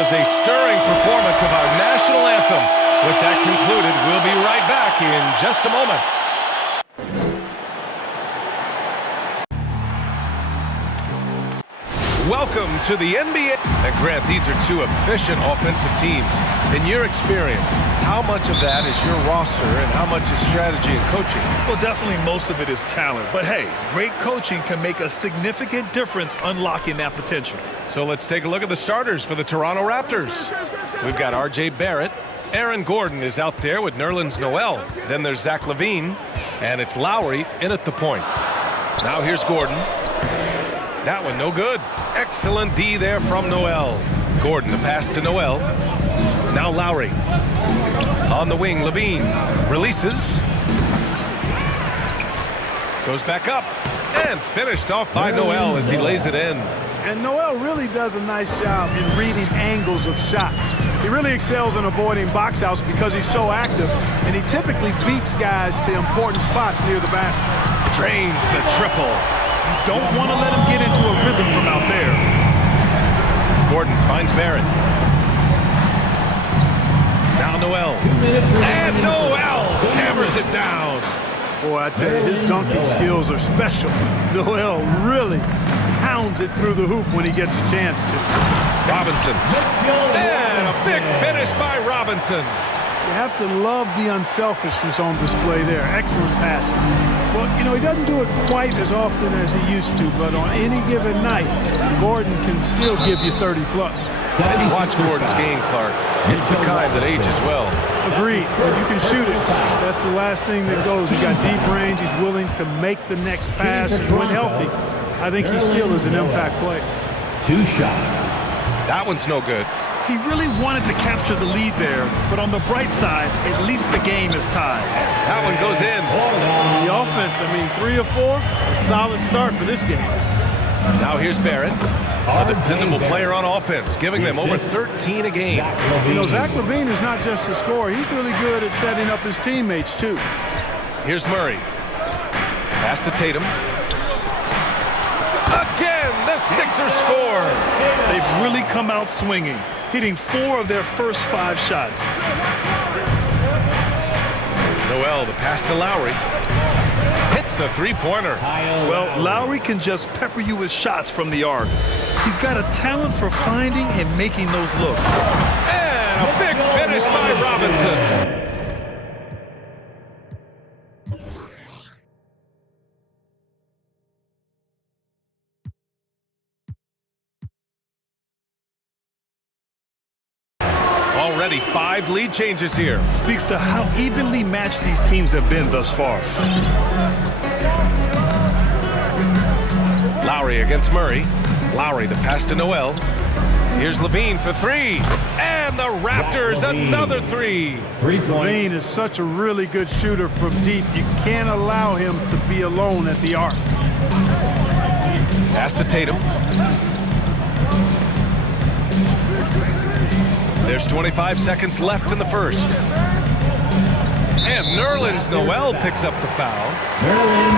was a stirring performance of our national anthem. With that concluded, we'll be right back in just a moment. Welcome to the NBA. And Grant, these are two efficient offensive teams. In your experience, how much of that is your roster and how much is strategy and coaching? Well, definitely most of it is talent. But hey, great coaching can make a significant difference unlocking that potential. So let's take a look at the starters for the Toronto Raptors. We've got R.J. Barrett. Aaron Gordon is out there with Nerlens Noel. Then there's Zach LaVine. And it's Lowry in at the point. Now here's Gordon. That one no good. Excellent D there from Noel. Gordon, the pass to Noel. Now Lowry. On the wing, LaVine releases. Goes back up. And finished off by Noel as he lays it in. And Noel really does a nice job in reading angles of shots. He really excels in avoiding box outs because he's so active, and he typically beats guys to important spots near the basket. Drains the triple. You don't want to let him get into a rhythm from out there. Gordon finds Barrett. Now Noel. And Noel hammers it down. Boy, I tell you, his dunking skills are special. Noel really pounds it through the hoop when he gets a chance to. Robinson. And a big finish by Robinson. You have to love the unselfishness on display there. Excellent passing. Well, you know, he doesn't do it quite as often as he used to, but on any given night, Gordon can still give you 30 plus. Watch Gordon's game, Clark. It's the kind that ages well. Agreed. You can shoot it. That's the last thing that goes. He's got deep range. He's willing to make the next pass. And when healthy, I think he still is an impact player. 2 shots. That one's no good. He really wanted to capture the lead there, but on the bright side, at least the game is tied. That one goes in. The offense, I mean, 3 of 4, a solid start for this game. Now here's Barrett, a dependable player on offense, giving them over 13 a game. You know, Zach LaVine is not just a scorer. He's really good at setting up his teammates, too. Here's Murray. Pass to Tatum. Again, the Sixers score. They've really come out swinging, hitting 4 of their first 5 shots. Noel, the pass to Lowry. Hits the three-pointer. Well, Lowry can just pepper you with shots from the arc. He's got a talent for finding and making those looks. And a big finish by Robinson. Already 5 lead changes here. Speaks to how evenly matched these teams have been thus far. Lowry against Murray. Lowry, the pass to Noel. Here's LaVine for 3. And the Raptors, another 3. LaVine is such a really good shooter from deep. You can't allow him to be alone at the arc. Pass to Tatum. There's 25 seconds left in the first. And Nerlens Noel picks up the foul.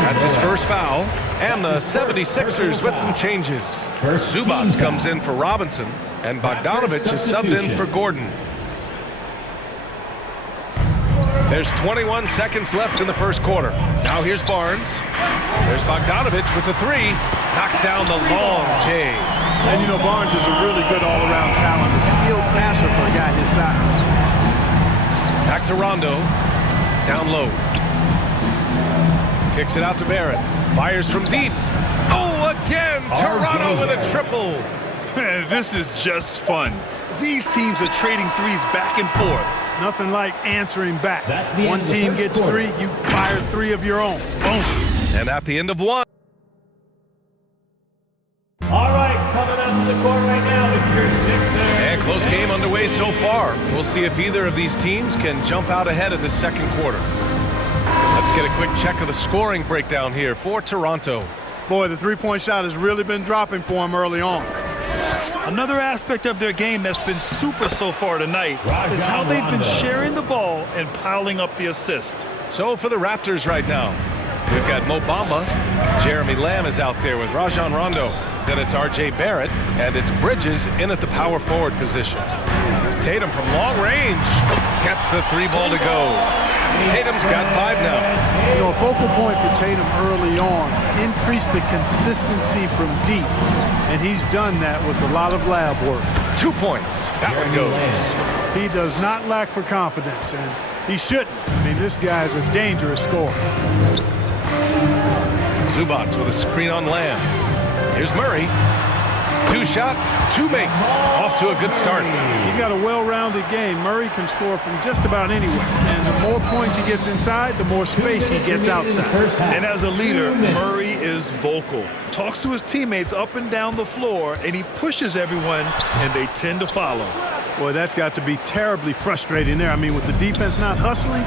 That's his first foul. And the 76ers with some changes. Zubac comes in for Robinson. And Bogdanovich is subbed in for Gordon. There's 21 seconds left in the first quarter. Now here's Barnes. There's Bogdanovich with the 3. Knocks down the long J. And you know, Barnes is a really good all-around talent, a skilled passer for a guy his size. Back to Rondo. Down low. Kicks it out to Barrett. Fires from deep. Oh, again! Toronto with a triple. Man, this is just fun. These teams are trading threes back and forth. Nothing like answering back. One team gets 3, you fire 3 of your own. Boom. And at the end of 1. All right, coming up to the court right now, it's your Sixers. And close game underway so far. We'll see if either of these teams can jump out ahead of the second quarter. Let's get a quick check of the scoring breakdown here for Toronto. Boy, the three-point shot has really been dropping for him early on. Another aspect of their game that's been super so far tonight is how they've been sharing the ball and piling up the assist. So for the Raptors right now, we've got Mo Bamba. Jeremy Lamb is out there with Rajon Rondo. Then it's R.J. Barrett, and it's Bridges in at the power forward position. Tatum from long range gets the 3 ball to go. Tatum's got 5 now. You know, a focal point for Tatum early on, increase the consistency from deep, and he's done that with a lot of lab work. 2 points. That one goes. He does not lack for confidence, and he shouldn't. I mean, this guy's a dangerous scorer. Zubac with a screen on Lamb. Here's Murray. 2 shots, 2 makes. Off to a good start. He's got a well-rounded game. Murray can score from just about anywhere. And the more points he gets inside, the more space he gets outside. And as a leader, Murray is vocal. Talks to his teammates up and down the floor, and he pushes everyone, and they tend to follow. Boy, that's got to be terribly frustrating there. I mean, with the defense not hustling,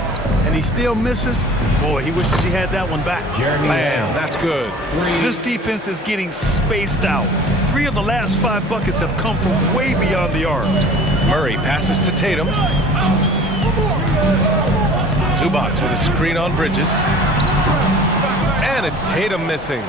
and he still misses, boy, he wishes he had that one back. Bam, that's good. This defense is getting spaced out. 3 of the last 5 buckets have come from way beyond the arc. Murray passes to Tatum. Zubac with a screen on Bridges. And it's Tatum missing.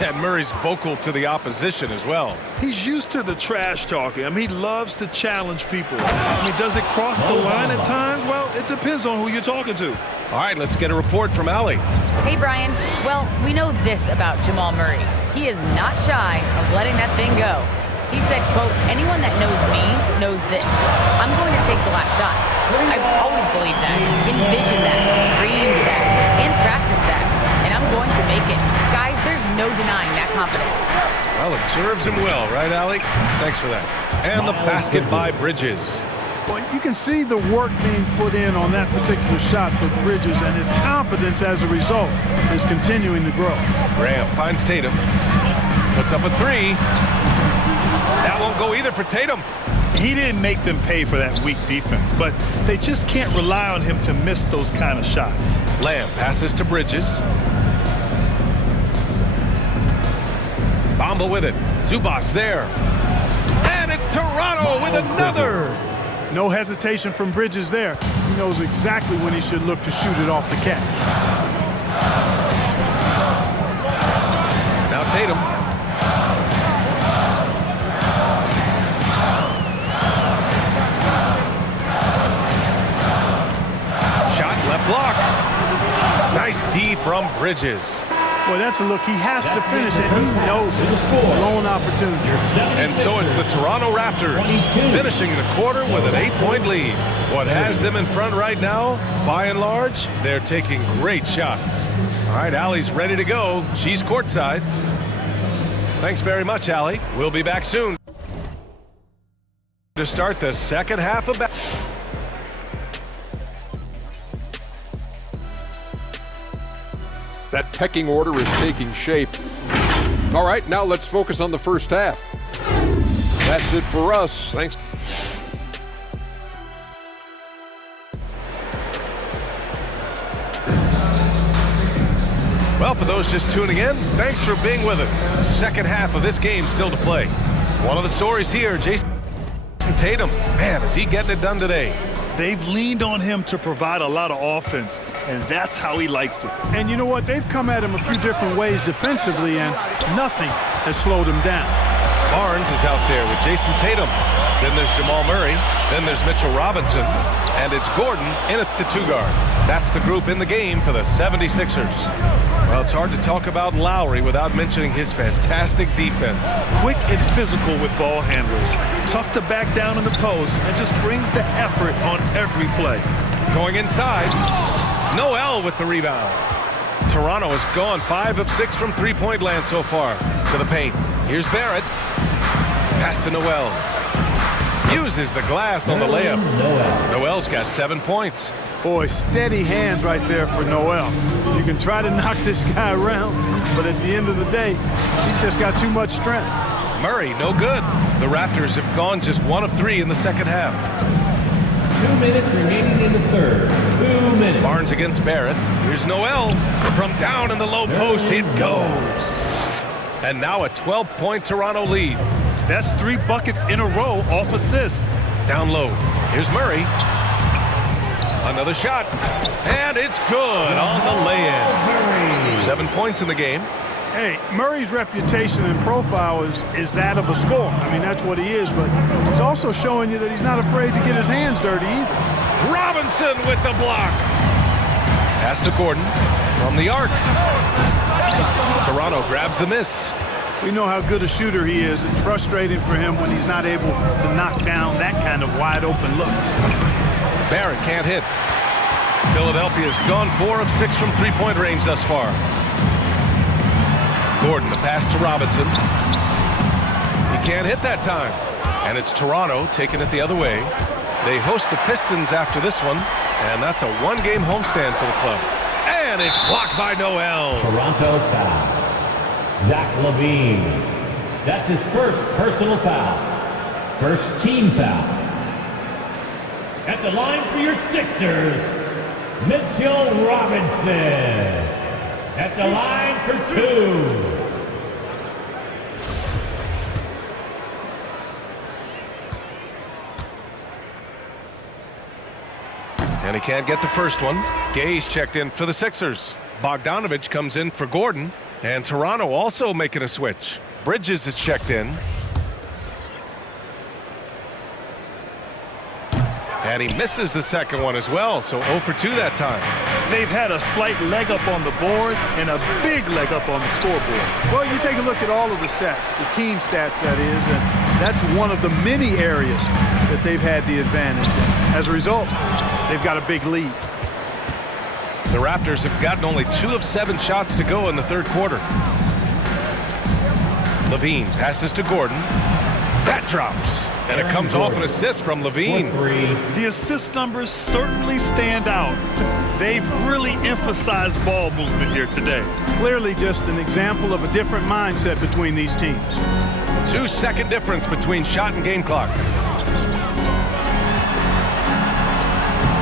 And Murray's vocal to the opposition as well. He's used to the trash talking. I mean, he loves to challenge people. I mean, does it cross the line at times? Well, it depends on who you're talking to. All right, let's get a report from Allie. Hey, Brian. Well, we know this about Jamal Murray. He is not shy of letting that thing go. He said, quote, anyone that knows me knows this. I'm going to take the last shot. I've always believed that, envisioned that, dreamed that, and practiced that. And I'm going to make it. Guys, there's no denying that confidence. Well, it serves him well, right, Allie? Thanks for that. And the basket by Bridges. Well, you can see the work being put in on that particular shot for Bridges, and his confidence as a result is continuing to grow. Graham finds Tatum. Puts up a 3. That won't go either for Tatum. He didn't make them pay for that weak defense, but they just can't rely on him to miss those kind of shots. Lamb passes to Bridges. Bamba with it. Zubac there. And it's Toronto with another. No hesitation from Bridges there. He knows exactly when he should look to shoot it off the catch. Now Tatum. Shot left block. Nice D from Bridges. Boy, that's a look he has to finish, and he knows it. Lone opportunity. And so it's the Toronto Raptors finishing the quarter with an 8-point lead. What has them in front right now, by and large, they're taking great shots. All right, Allie's ready to go. She's courtside. Thanks very much, Allie. We'll be back soon to start the second half of basketball. That pecking order is taking shape. All right, now let's focus on the first half. That's it for us. Thanks. Well, for those just tuning in, thanks for being with us. Second half of this game still to play. One of the stories here, Jason Tatum. Man, is he getting it done today? They've leaned on him to provide a lot of offense, and that's how he likes it. And you know what? They've come at him a few different ways defensively, and nothing has slowed him down. Barnes is out there with Jason Tatum. Then there's Jamal Murray. Then there's Mitchell Robinson. And it's Gordon in at the 2-guard. That's the group in the game for the 76ers. Well, it's hard to talk about Lowry without mentioning his fantastic defense. Quick and physical with ball handlers. Tough to back down in the post, and just brings the effort on every play. Going inside. Noel with the rebound. Toronto has gone 5 of 6 from three-point land so far. To the paint. Here's Barrett. Pass to Noel. Uses the glass on the layup. Noel's got 7 points. Boy, steady hands right there for Noel. You can try to knock this guy around, but at the end of the day, he's just got too much strength. Murray, no good. The Raptors have gone just 1 of 3 in the second half. 2 minutes remaining in the third. 2 minutes. Barnes against Barrett. Here's Noel. From down in the low post, it goes. And now a 12-point Toronto lead. That's 3 buckets in a row off assist. Down low. Here's Murray. Another shot. And it's good on the lay-in. 7 points in the game. Hey, Murray's reputation and profile is that of a scorer. I mean, that's what he is, but he's also showing you that he's not afraid to get his hands dirty either. Robinson with the block. Pass to Gordon from the arc. Toronto grabs the miss. We know how good a shooter he is. It's frustrating for him when he's not able to knock down that kind of wide open look. Barrett can't hit. Philadelphia's gone 4 of 6 from three-point range thus far. Gordon, the pass to Robinson. He can't hit that time. And it's Toronto taking it the other way. They host the Pistons after this one, and that's a one-game homestand for the club. And it's blocked by Noel. Toronto foul. Zach LaVine. That's his first personal foul. First team foul. At the line for your Sixers, Mitchell Robinson. At the line for 2. And he can't get the first one. Gay's checked in for the Sixers. Bogdanovich comes in for Gordon. And Toronto also making a switch. Bridges is checked in. And he misses the second one as well, so 0 for 2 that time. They've had a slight leg up on the boards and a big leg up on the scoreboard. Well, you take a look at all of the stats, the team stats that is, and that's one of the many areas that they've had the advantage in. As a result, they've got a big lead. The Raptors have gotten only 2 of 7 shots to go in the third quarter. LaVine passes to Gordon. That drops. And it comes off an assist from LaVine. The assist numbers certainly stand out. They've really emphasized ball movement here today. Clearly just an example of a different mindset between these teams. 2-second difference between shot and game clock.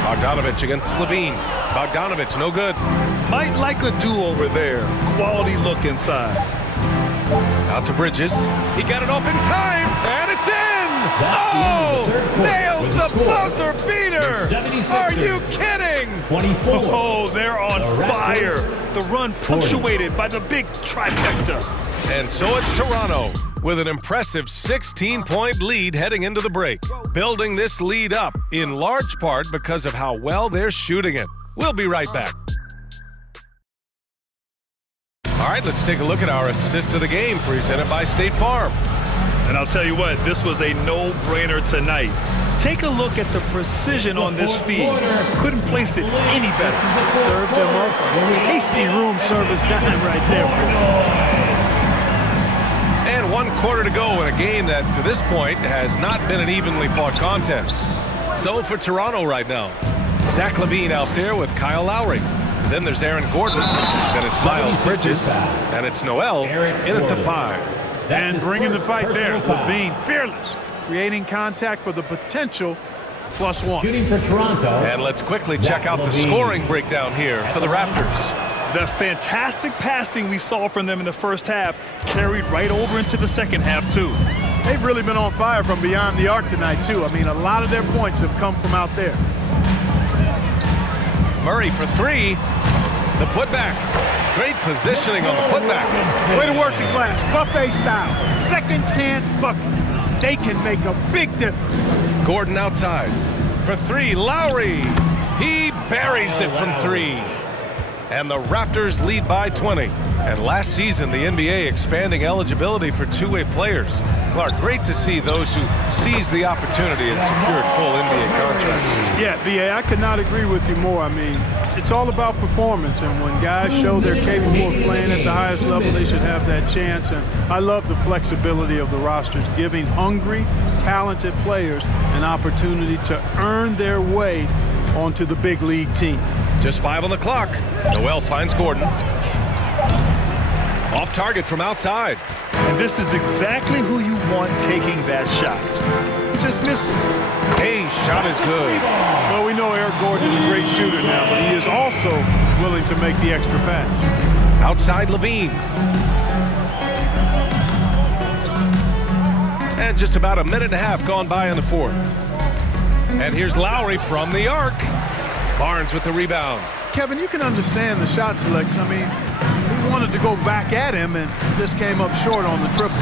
Bogdanovich against LaVine. Bogdanovich, no good. Might like a do-over there. Quality look inside. Out to Bridges. He got it off in time, and it's in! Oh! Nails the buzzer beater! Are you kidding? 24. Oh, they're on fire. The run punctuated by the big trifecta. And so it's Toronto with an impressive 16-point lead heading into the break. Building this lead up in large part because of how well they're shooting it. We'll be right back. All right, let's take a look at our assist of the game presented by State Farm. And I'll tell you what, this was a no-brainer tonight. Take a look at the precision on this feed. Couldn't place it any better. Served him up a tasty room service dime right there. And 1 quarter to go in a game that, to this point, has not been an evenly fought contest. So for Toronto right now, Zach LaVine out there with Kyle Lowry. Then there's Aaron Gordon. Then it's Miles Bridges. And it's Noel in at the 5. And bringing the fight there. LaVine, fearless. Creating contact for the potential +1. Shooting for Toronto. And let's quickly check out the scoring breakdown here for the Raptors. The fantastic passing we saw from them in the first half carried right over into the second half, too. They've really been on fire from beyond the arc tonight, too. I mean, a lot of their points have come from out there. Murray for 3. The putback. Great positioning on the putback. Way to work the glass. Buffet style. Second chance bucket. They can make a big difference. Gordon outside. For 3, Lowry. He buries it from 3. And the Raptors lead by 20. And last season, the NBA expanding eligibility for two-way players. Clark, great to see those who seized the opportunity and secured full NBA contracts. Yeah, B.A., I could not agree with you more. I mean, it's all about performance, and when guys show they're capable of playing at the highest level, they should have that chance. And I love the flexibility of the rosters, giving hungry, talented players an opportunity to earn their way onto the big league team. Just 5 on the clock. Noel finds Gordon. Off target from outside. And this is exactly who you want taking that shot. He just missed it. Hey, shot is good. Well, we know Eric Gordon is a great shooter now, but he is also willing to make the extra pass. Outside LaVine. And just about a minute and a half gone by in the fourth. And here's Lowry from the arc. Barnes with the rebound. Kevin, you can understand the shot selection. I mean, he wanted to go back at him and just came up short on the triple.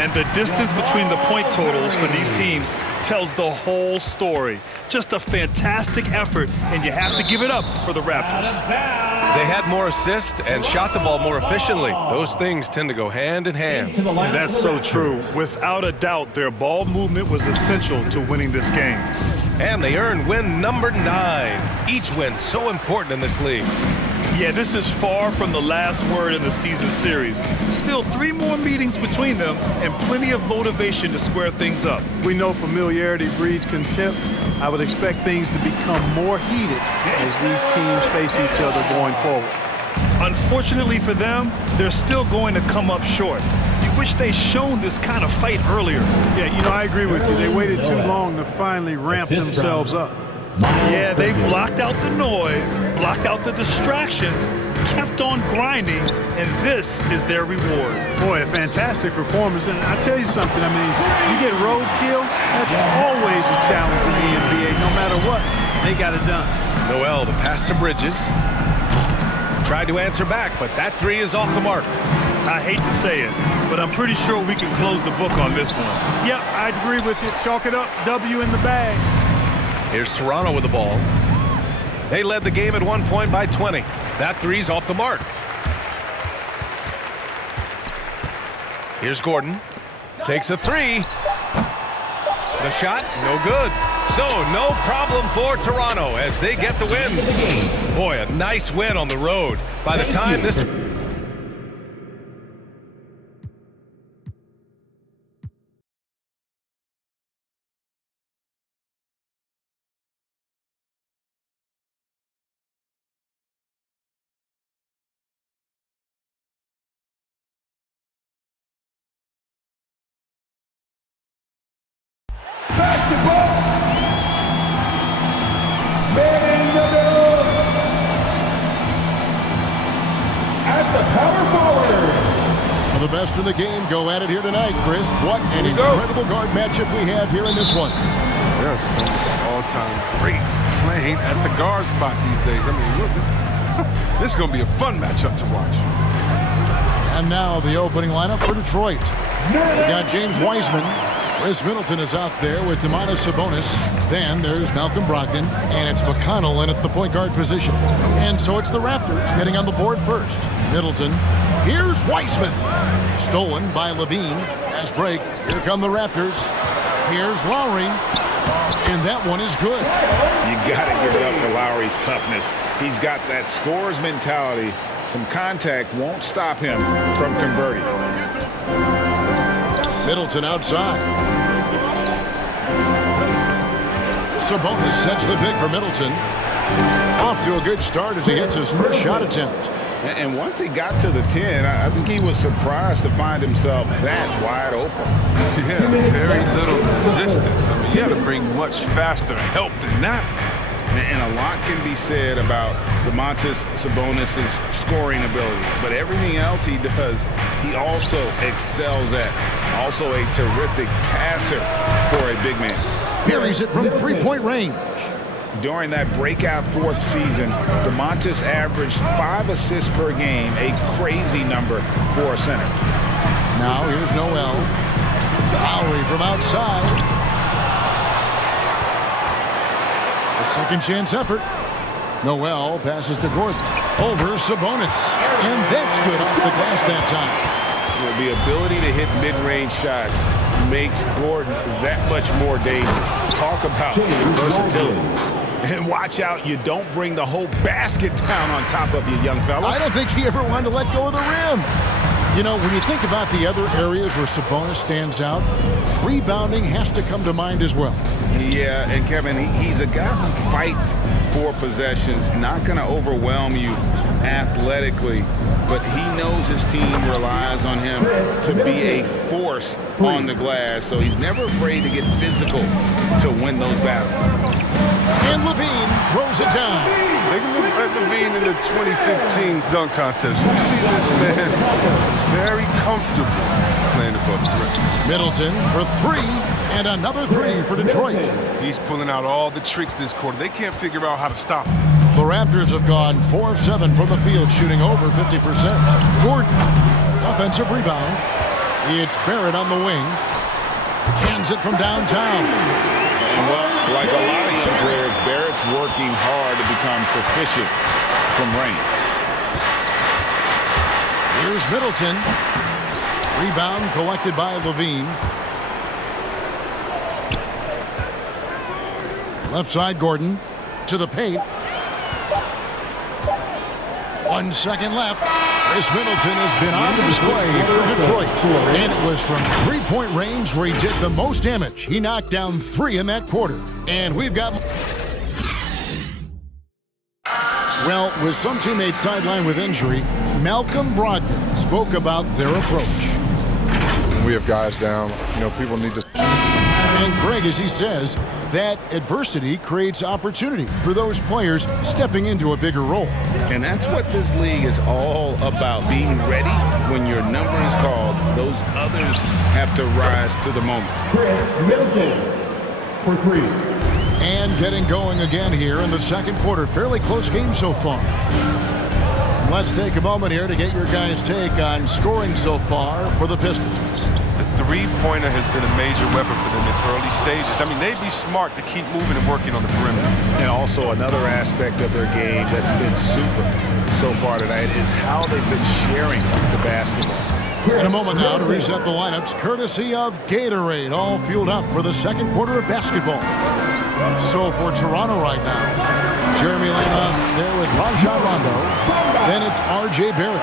And the distance between the point totals for these teams tells the whole story. Just a fantastic effort, and you have to give it up for the Raptors. They had more assists and shot the ball more efficiently. Those things tend to go hand in hand. And that's so true. Without a doubt, their ball movement was essential to winning this game. And they earned win number 9. Each win so important in this league. Yeah, this is far from the last word in the season series. Still 3 more meetings between them and plenty of motivation to square things up. We know familiarity breeds contempt. I would expect things to become more heated as these teams face each other going forward. Unfortunately for them, they're still going to come up short. You wish they'd shown this kind of fight earlier. Yeah, you know, I agree with you. They waited too long to finally ramp themselves up. Yeah, they blocked out the noise, blocked out the distractions, kept on grinding, and this is their reward. Boy, a fantastic performance. And I'll tell you something, I mean, you get roadkill, that's always a challenge in the NBA. No matter what, they got it done. Noel, the pass to Bridges. Tried to answer back, but that 3 is off the mark. I hate to say it, but I'm pretty sure we can close the book on this one. Yep, I'd agree with you. Chalk it up, W in the bag. Here's Toronto with the ball. They led the game at one point by 20. That 3's off the mark. Here's Gordon. Takes a 3. The shot, no good. So, no problem for Toronto as they get the win. Boy, a nice win on the road. By the time this... Basketball. Man in the middle. At the power forward. The best in the game go at it here tonight, Chris. What an incredible guard matchup we have here in this one. There are some all-time greats playing at the guard spot these days. I mean, look, this is going to be a fun matchup to watch. And now the opening lineup for Detroit. We got James Wiseman. Chris Middleton is out there with Domantas Sabonis. Then there's Malcolm Brogdon, and it's McConnell in at the point guard position. And so it's the Raptors getting on the board first. Middleton. Here's Wiseman. Stolen by Levine. Fast break. Here come the Raptors. Here's Lowry. And that one is good. You got to give it up for Lowry's toughness. He's got that scorer's mentality. Some contact won't stop him from converting. Middleton outside. Sabonis sets the pick for Middleton. Off to a good start as he hits his first shot attempt. And once he got to the 10, I think he was surprised to find himself that wide open. Yeah, very little resistance. I mean, you got to bring much faster help than that. And a lot can be said about Domantas Sabonis' scoring ability. But everything else he does, he also excels at. Also a terrific passer for a big man. Buries it from three-point range. During that breakout 4th season, Domantas averaged 5 assists per game, a crazy number for a center. Now here's Noel. Lowry from outside. A second chance effort. Noel passes to Gordon. Over Sabonis. And that's good off the glass that time. The ability to hit mid-range shots makes Gordon that much more dangerous. Talk about versatility. And watch out, you don't bring the whole basket down on top of you, young fella. I don't think he ever wanted to let go of the rim. You know, when you think about the other areas where Sabonis stands out, rebounding has to come to mind as well. Yeah, and Kevin, he's a guy who fights for possessions, not going to overwhelm you athletically, but he knows his team relies on him to be a force on the glass, so he's never afraid to get physical to win those battles. And Levine throws it down. Take a look at Levine in the 2015 dunk contest. You see this man very comfortable playing above the rim. Middleton for three, and another three for Detroit. He's pulling out all the tricks this quarter. They can't figure out how to stop him. The Raptors have gone 4 of 7 from the field, shooting over 50%. Gordon, offensive rebound. It's Barrett on the wing. Cans it from downtown. And well, like a lot of young players, Barrett's working hard to become proficient from range. Here's Middleton. Rebound collected by Levine. Left side, Gordon to the paint. 1 second left. Chris Middleton has been on display for Detroit. And it was from three-point range where he did the most damage. He knocked down 3 in that quarter. And we've got... Well, with some teammates sidelined with injury, Malcolm Brogdon spoke about their approach. We have guys down. You know, people need to... And Greg, as he says, that adversity creates opportunity for those players stepping into a bigger role. And that's what this league is all about, being ready when your number is called. Those others have to rise to the moment. Chris Middleton for 3. And getting going again here in the second quarter. Fairly close game so far. Let's take a moment here to get your guys' take on scoring so far for the Pistons. The three-pointer has been a major weapon for them in early stages. I mean, they'd be smart to keep moving and working on the perimeter. And also another aspect of their game that's been super so far tonight is how they've been sharing the basketball. In a moment now to reset the lineups, courtesy of Gatorade, all fueled up for the second quarter of basketball. So for Toronto right now, Jeremy Lin there with Rajon Rondo. Then it's R.J. Barrett.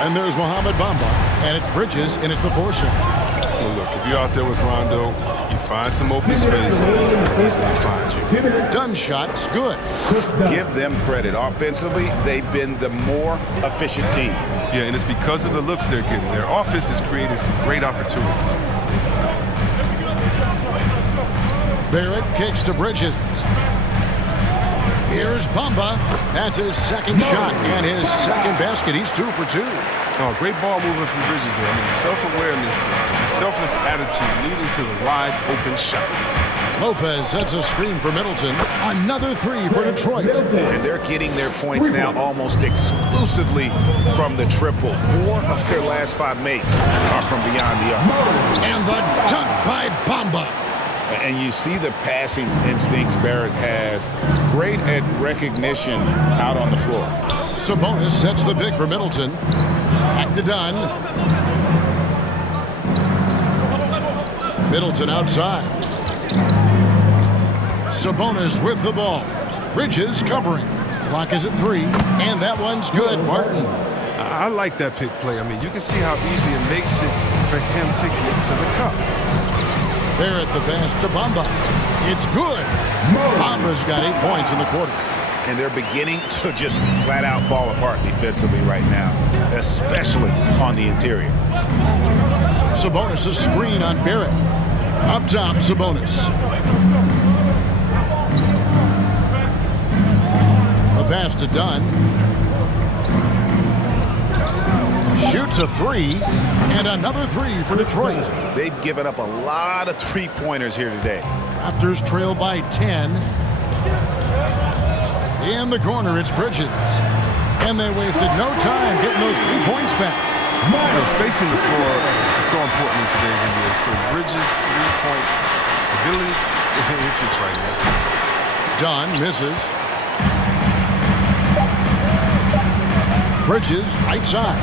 And there's Mohamed Bamba. And it's Bridges in at the foursome. Well, look, if you're out there with Rondo, you find some open space, he's going to find you. Done shot's good. Give them credit. Offensively, they've been the more efficient team. Yeah, and it's because of the looks they're getting. Their offense is creating some great opportunities. Barrett kicks to Bridges. Here's Bamba. That's his second shot and his second basket. He's 2 for 2. Oh, great ball movement from Bridges there. I mean, self-awareness, the selfless attitude leading to the wide open shot. Lopez sets a screen for Middleton. Another 3 for Detroit. And they're getting their points now almost exclusively from the triple. 4 of their last 5 makes are from beyond the arc. And the dunk by Bamba. And you see the passing instincts Barrett has. Great at recognition out on the floor. Sabonis sets the pick for Middleton. Back to Dunn. Middleton outside. Sabonis with the ball. Bridges covering. Clock is at 3. And that one's good. Martin. I like that pick play. I mean, you can see how easily it makes it for him to get to the cup. Barrett the pass to Bamba. It's good. Bamba's got 8 points in the quarter. And they're beginning to just flat out fall apart defensively right now, especially on the interior. Sabonis a screen on Barrett. Up top, Sabonis. A pass to Dunn. Shoots a 3, and another 3 for Detroit. They've given up a lot of three-pointers here today. Raptors trail by 10. In the corner, it's Bridges. And they wasted no time getting those 3 points back. Spacing the floor is so important in today's NBA. So Bridges' three-point ability, it fits right now. Dunn misses. Bridges, right side.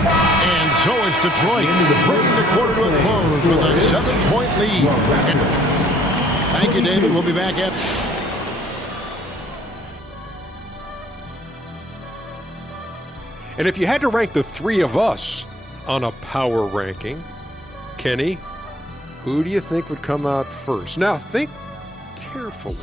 And so is Detroit, bringing the quarter to a close with a 7-point lead. Thank you, David. We'll be back at... And if you had to rank the 3 of us on a power ranking, Kenny, who do you think would come out first? Now, think carefully.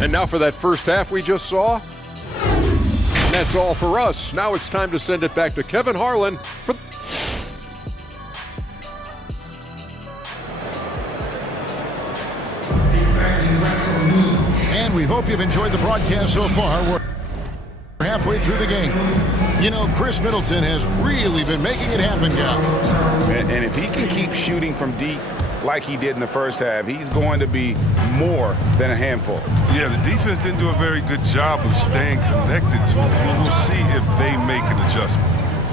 And now for that first half we just saw. And that's all for us. Now it's time to send it back to Kevin Harlan for... And we hope you've enjoyed the broadcast so far. We're halfway through the game. You know, Chris Middleton has really been making it happen, guys. And if he can keep shooting from deep like he did in the first half, he's going to be more than a handful. Yeah, the defense didn't do a very good job of staying connected to him. We'll see if they make an adjustment.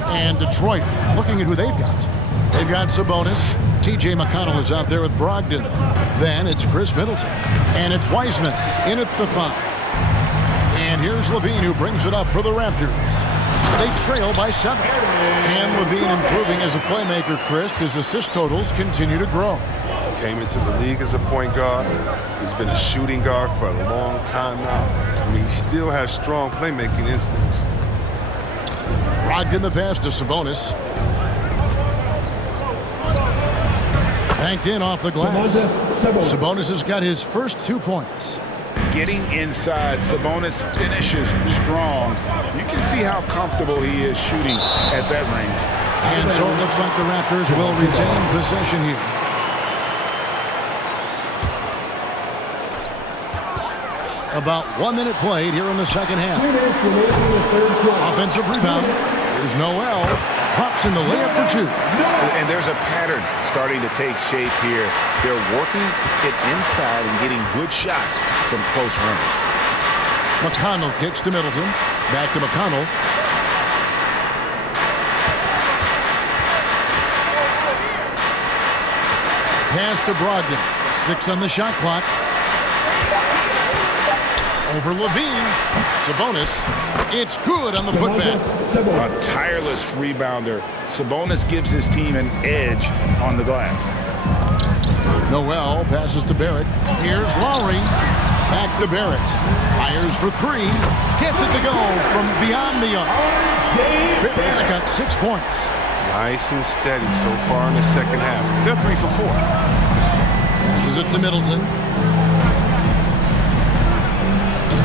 And Detroit, looking at who they've got. They've got Sabonis. T.J. McConnell is out there with Brogdon. Then it's Chris Middleton. And it's Wiseman in at the 5. And here's Levine, who brings it up for the Raptors. They trail by 7. And Levine improving as a playmaker, Chris. His assist totals continue to grow. Came into the league as a point guard. He's been a shooting guard for a long time now. I mean, he still has strong playmaking instincts. Brogdon the pass to Sabonis. Banked in off the glass. Sabonis has got his first 2 points. Getting inside, Sabonis finishes strong. You can see how comfortable he is shooting at that range. And so it looks like the Raptors will retain possession here. About 1 minute played here in the second half. Offensive rebound. Here's Noel. Drops in the layup for 2. And there's a pattern starting to take shape here. They're working it inside and getting good shots from close range. McConnell kicks to Middleton. Back to McConnell. Pass to Brogdon. 6 on the shot clock. Over Levine. Sabonis. It's good on the putback. A tireless rebounder. Sabonis gives his team an edge on the glass. Noel passes to Barrett. Here's Lowry. Back to Barrett. Fires for 3. Gets it to go from beyond the arc. Barrett's got 6 points. Nice and steady so far in the second half. They're 3 for 4. Passes it to Middleton.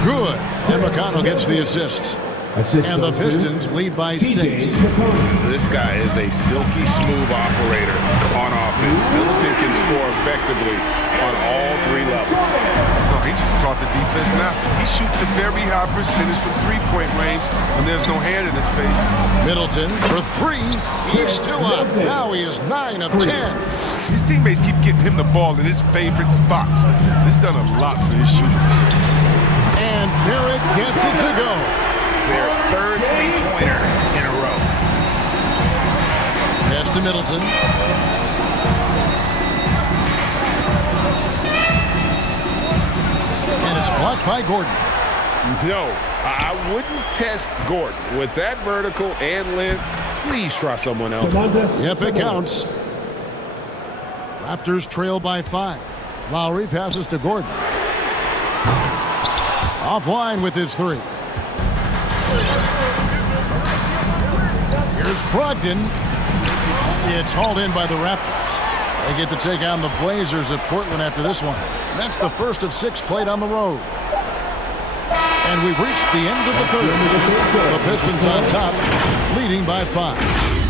Good. And McConnell gets the assist. And the Pistons lead by 6. This guy is a silky smooth operator on offense. Middleton can score effectively on all 3 levels. No, he just caught the defense now. He shoots a very high percentage from three-point range when there's no hand in his face. Middleton for 3. He's still up. Now he is 9 of 10. His teammates keep getting him the ball in his favorite spots. This done a lot for his shooting percentage. And Barrett gets it to go. Their 3rd three-pointer in a row. Pass to Middleton. And it's blocked by Gordon. No, I wouldn't test Gordon. With that vertical and length, please try someone else. Yep, it counts. Raptors trail by 5. Lowry passes to Gordon. Offline with his 3. Here's Brogdon. It's hauled in by the Raptors. They get to take on the Blazers at Portland after this one. That's the first of 6 played on the road. And we've reached the end of the 3rd. The Pistons on top, leading by 5.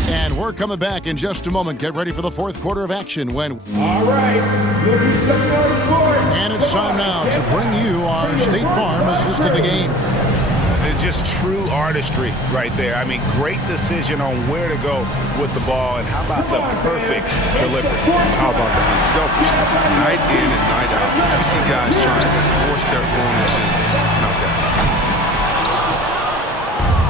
And we're coming back in just a moment. Get ready for the 4th quarter of action when... All right. And it's time now to bring you our State Farm assist of the game. Just true artistry right there. I mean, great decision on where to go with the ball, and how about the perfect delivery? How about the unselfishness? Night in and night out. You see guys trying to force their own agenda. Not that time.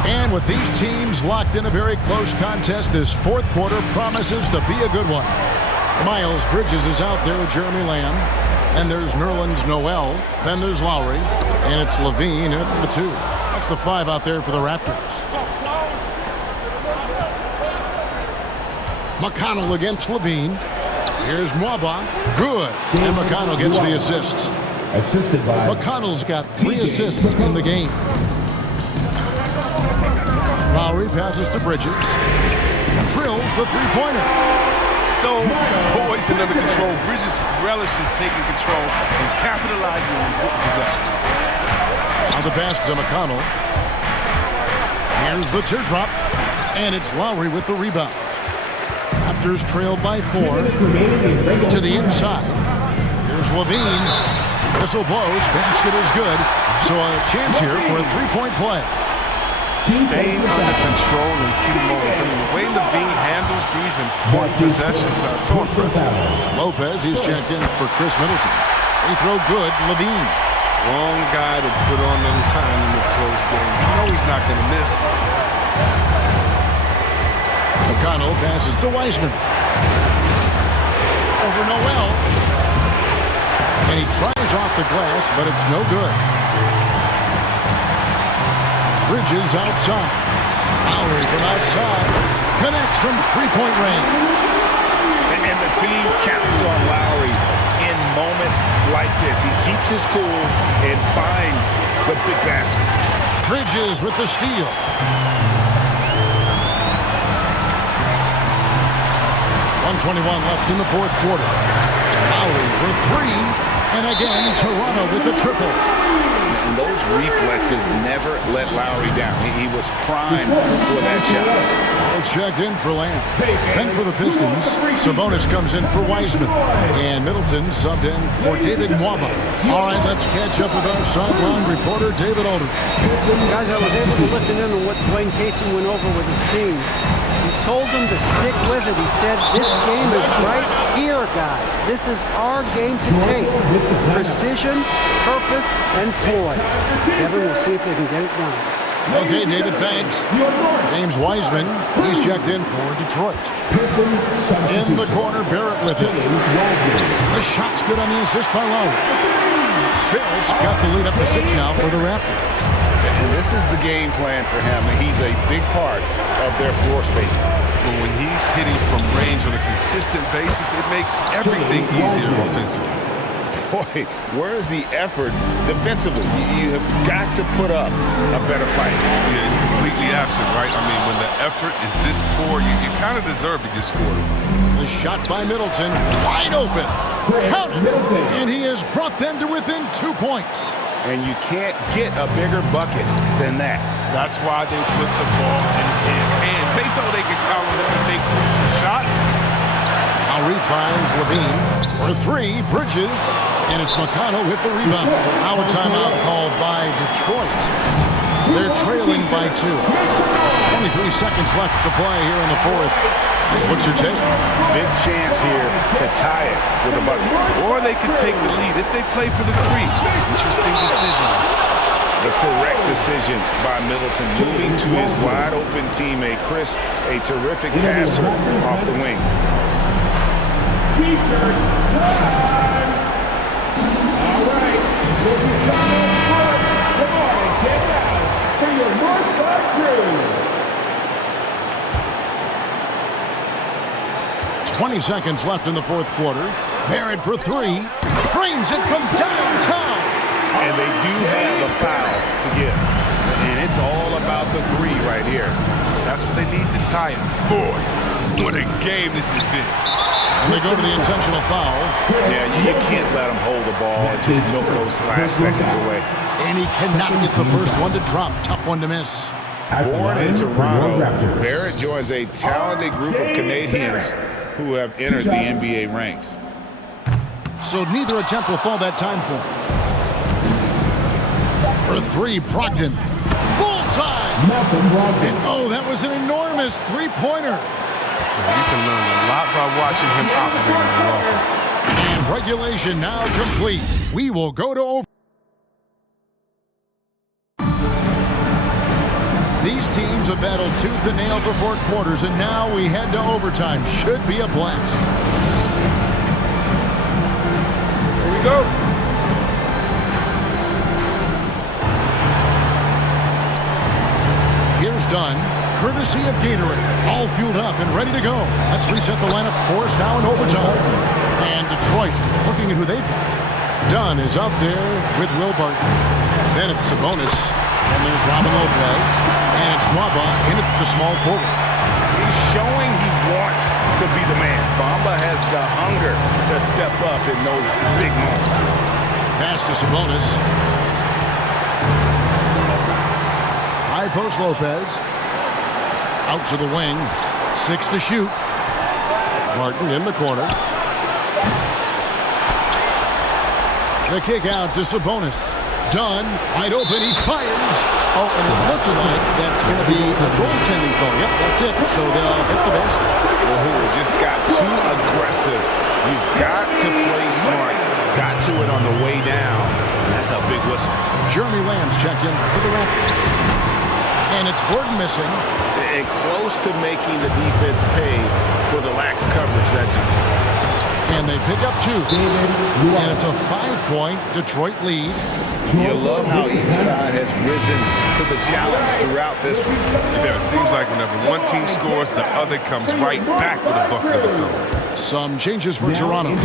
And with these teams locked in a very close contest, this 4th quarter promises to be a good one. Miles Bridges is out there with Jeremy Lamb. And there's Nerlens Noel. Then there's Lowry. And it's Levine at the 2. That's the 5 out there for the Raptors. McConnell against Levine. Here's Mwaba. Good. And McConnell gets the assist. Assisted by McConnell's got 3 assists in the game. Lowry passes to Bridges. Drills the 3-pointer. So poised and under control. Bridges relishes taking control and capitalizing on important possessions. Now the pass to McConnell. Here's the teardrop. And it's Lowry with the rebound. Raptors trailed by 4. To the inside. Here's Levine. Whistle blows. Basket is good. So a chance here for a three-point play. Staying under control in key moments. I mean, the way Levine handles these important possessions are so impressive. Lopez, he's checked in for Chris Middleton. Free throw good. Levine. Wrong guy to put on the line in the close game. You know he's not going to miss. McConnell passes to Wiseman. Over Noel. And he tries off the glass, but it's no good. Bridges outside. Lowry from outside. Connects from three-point range. And the team counts on Lowry in moments like this. He keeps his cool and finds the big basket. Bridges with the steal. .121 left in the fourth quarter. Lowry for three. And again, Toronto with the triple. And those reflexes never let Lowry down. He was primed for that shot. It's checked in for Lamb. Then for the Pistons, Sabonis comes in for Wiseman. And Middleton subbed in for David Nwaba. All right, let's catch up with our sideline reporter, David Alder. Guys, I was able to listen in on what Dwayne Casey went over with his team. He told them to stick with it. He said, this game is right here, guys. This is our game to take. Precision, purpose, and poise. Kevin, we'll see if they can get it done. Okay, David, thanks. James Wiseman, he's checked in for Detroit. In the corner, Barrett with it. The shot's good on the assist by Lowry. Barrett's got the lead up to 6 now for the Raptors. And this is the game plan for him. He's a big part of their floor spacing. But when he's hitting from range on a consistent basis, it makes everything easier offensively. Boy, where's the effort defensively? You have got to put up a better fight. Yeah, it's completely absent, right? I mean, when the effort is this poor, you kind of deserve to get scored on. The shot by Middleton, wide open. Count it. And he has brought them to within 2 points. And you can't get a bigger bucket than that. That's why they put the ball in his hands. They know they can count on him to make crucial shots. Lowry finds Levine for three. Bridges. And it's McConnell with the rebound. Now a timeout called by Detroit. They're trailing by 2. 23 seconds left to play here in the fourth. What's your take? Big chance here to tie it with a bucket. Or they could take the lead if they play for the 3. Interesting decision. The correct decision by Middleton, moving to his wide-open teammate, Chris, a terrific passer off the wing. All right. This is the Come on, get out for your Northside crew. 20 seconds left in the fourth quarter. Barrett for three. Drains it from downtown. And they do have a foul to give. And it's all about the 3 right here. That's what they need to tie him. Boy, what a game this has been. And they go to the intentional foul. Yeah, you can't let him hold the ball and just milk those last seconds away. And he cannot get the first one to drop. Tough one to miss. Born in Toronto, Barrett joins a talented group of Canadians who have entered the NBA ranks. So neither attempt will fall that time for him. For three, Brogdon. Bullseye! And oh, that was an enormous three-pointer. You can learn a lot by watching him operate on offense. And regulation now complete. We will go to over. These teams have battled tooth and nail for 4 quarters, and now we head to overtime. Should be a blast. Here we go. Here's Dunn, courtesy of Gatorade. All fueled up and ready to go. Let's reset the lineup for us now in overtime. And Detroit looking at who they've got. Dunn is out there with Will Barton. Then it's Sabonis. And there's Robin Lopez. And it's Nwaba in at the small forward. He's showing he wants to be the man. Bamba has the hunger to step up in those big moments. Pass to Sabonis. High post Lopez. Out to the wing. 6 to shoot. Martin in the corner. The kick out to Sabonis. Dunn, wide open, he fires. Oh, and it looks like that's going to be a goaltending call. Yep, that's it. So they'll hit the basket. Well, just got too aggressive. You've got to play smart. Got to it on the way down. And that's a big whistle. Jeremy Lamb's check in for the Raptors. And it's Gordon missing. And close to making the defense pay for the lax coverage that time. And they pick up 2. And it's a 5-point Detroit lead. You love how each side has risen to the challenge throughout this one. Yeah, it seems like whenever one team scores, the other comes right back with a bucket of its own. Some changes for Toronto.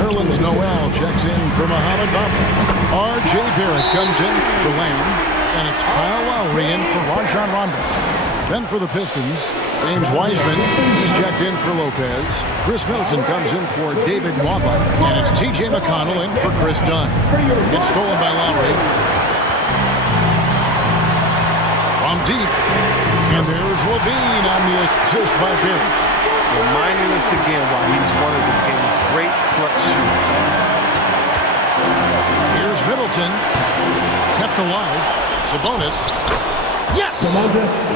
Nerlens Noel checks in for Mohamed Bamba. R.J. Barrett comes in for Lamb. And it's Kyle Lowry in for Rajon Rondo. Then for the Pistons, James Wiseman is checked in for Lopez. Chris Middleton comes in for David Nwaba. And it's T.J. McConnell in for Chris Dunn. It's stolen by Lowry. From deep. And there's Levine on the assist by Barrett. Reminding us again why he's one of the game's great clutch shooters. Here's Middleton. Kept alive. Sabonis. Yes!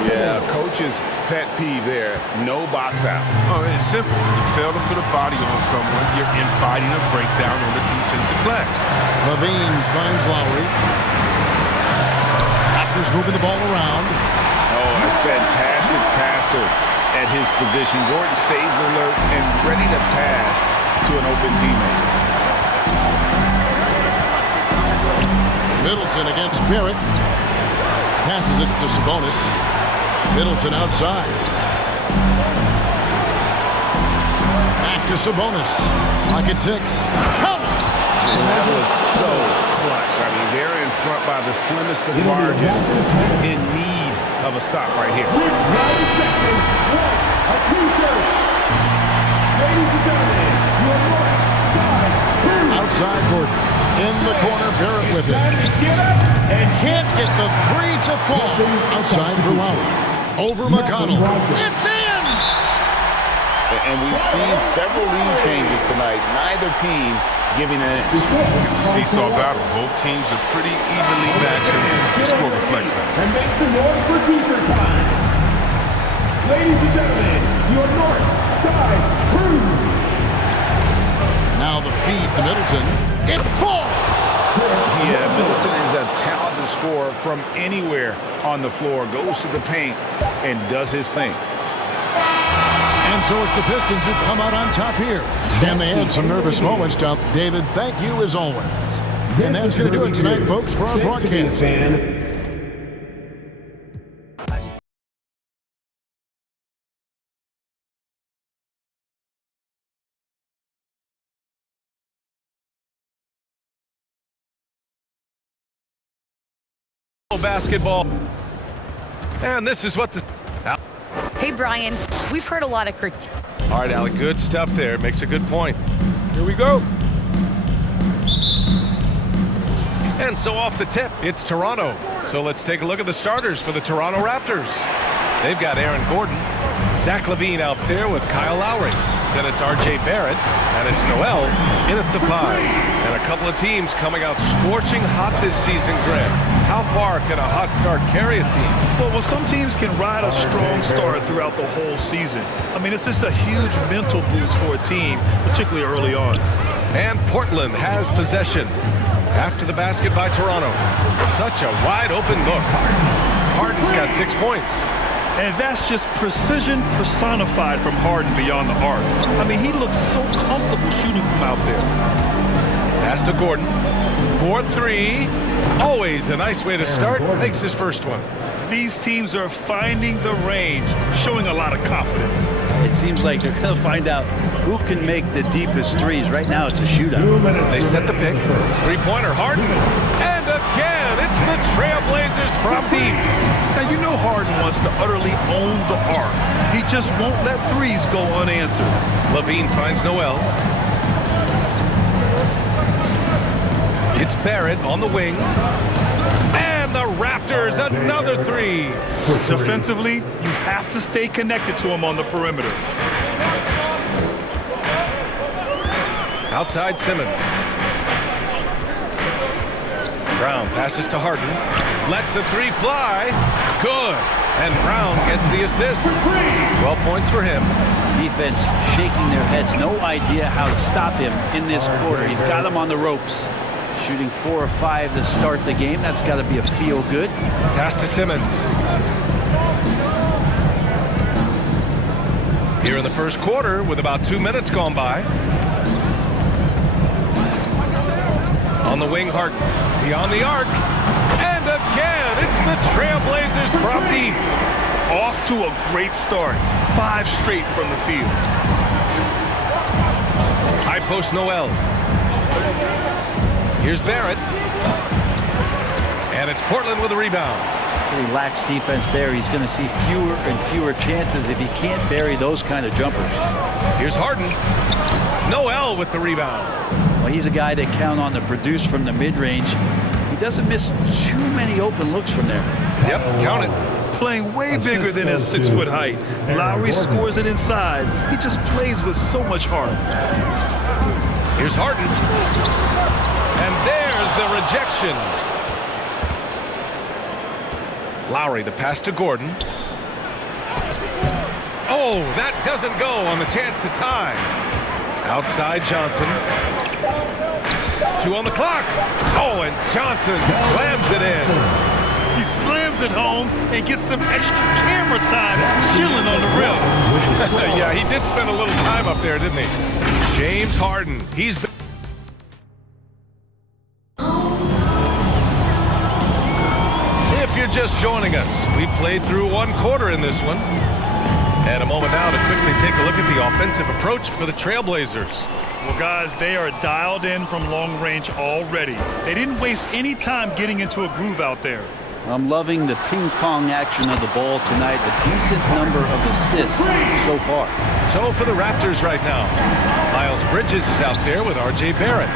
Yeah, coach's pet peeve there. No box out. Oh, it's simple. You fail to put a body on someone, you're inviting a breakdown on the defensive glass. Levine finds Lowry. Raptors moving the ball around. Oh, a fantastic passer at his position. Gordon stays alert and ready to pass to an open teammate. Middleton against Barrett. Passes it to Sabonis. Middleton outside. Back to Sabonis. Pocket 6. And that was so clutch. I mean, they're in front by the slimmest of margins, in need of a stop right here. With 9 seconds, a T-shirt. Ladies and gentlemen, your right side. Outside Gordon. In the corner, Barrett with it. And can't get the 3 to fall. Outside for Lowry. Over McConnell. It's in! And we've seen several lead changes tonight. Neither team giving an inch. It's a seesaw battle. Both teams are pretty evenly matched, and the score reflects that. And make some noise for T-shirt time. Ladies and gentlemen, your north side crew. Now the feed to Middleton. It falls! Yeah, Middleton is a talented scorer from anywhere on the floor. Goes to the paint and does his thing. And so it's the Pistons that come out on top here. And they had some nervous moments, Tom. David, thank you as always. And that's going to do it tonight, folks, for our broadcast. Basketball. And this is what the... Hey, Brian, we've heard a lot of critique. All right, Alec, good stuff there. Makes a good point. Here we go. And so off the tip, it's Toronto. So let's take a look at the starters for the Toronto Raptors. They've got Aaron Gordon, Zach LaVine out there with Kyle Lowry. Then it's R.J. Barrett, and it's Noel in at the 5. And a couple of teams coming out scorching hot this season, Greg. How far can a hot start carry a team? Well, some teams can ride a strong start throughout the whole season. I mean, it's just a huge mental boost for a team, particularly early on. And Portland has possession. After the basket by Toronto. Such a wide open look. Harden's got 6 points. And that's just precision personified from Harden beyond the arc. I mean, he looks so comfortable shooting from out there. Pass to Gordon. 4-3. Always a nice way to start. Makes his first one. These teams are finding the range, showing a lot of confidence. It seems like they're going to find out who can make the deepest threes. Right now, it's a shootout. They set the pick. Three-pointer, Harden. And again, it's the Trailblazers from deep. Now, you know Harden wants to utterly own the arc. He just won't let threes go unanswered. LaVine finds Noel. It's Barrett on the wing. And the Raptors, another 3. Defensively, you have to stay connected to him on the perimeter. Outside Simmons. Brown passes to Harden. Lets the three fly. Good. And Brown gets the assist. 12 points for him. Defense shaking their heads. No idea how to stop him in this quarter. He's got him on the ropes. Shooting 4 or 5 to start the game. That's got to be a feel-good. Pass to Simmons. Here in the first quarter with about 2 minutes gone by. On the wing, Harden. Beyond the arc. And again, it's the Trailblazers from deep. Off to a great start. 5 straight from the field. High post Noel. Here's Barrett. And it's Portland with a rebound. Pretty lax defense there. He's going to see fewer and fewer chances if he can't bury those kind of jumpers. Here's Harden. Noel with the rebound. Well, he's a guy that count on to produce from the mid-range. He doesn't miss too many open looks from there. Yep, count it. Playing way bigger than his 6-foot height. Lowry scores it inside. He just plays with so much heart. Here's Harden. And there's the rejection. Lowry, the pass to Gordon. Oh, that doesn't go on the chance to tie. Outside Johnson. 2 on the clock. Oh, and Johnson slams it in. He slams it home and gets some extra camera time chilling on the rim. Yeah, he did spend a little time up there, didn't he? James Harden. He's been... If you're just joining us, we played through 1 quarter in this one. And a moment now to quickly take a look at the offensive approach for the Trailblazers. Well, guys, they are dialed in from long range already. They didn't waste any time getting into a groove out there. I'm loving the ping-pong action of the ball tonight. A decent number of assists so far. So for the Raptors right now, Miles Bridges is out there with R.J. Barrett.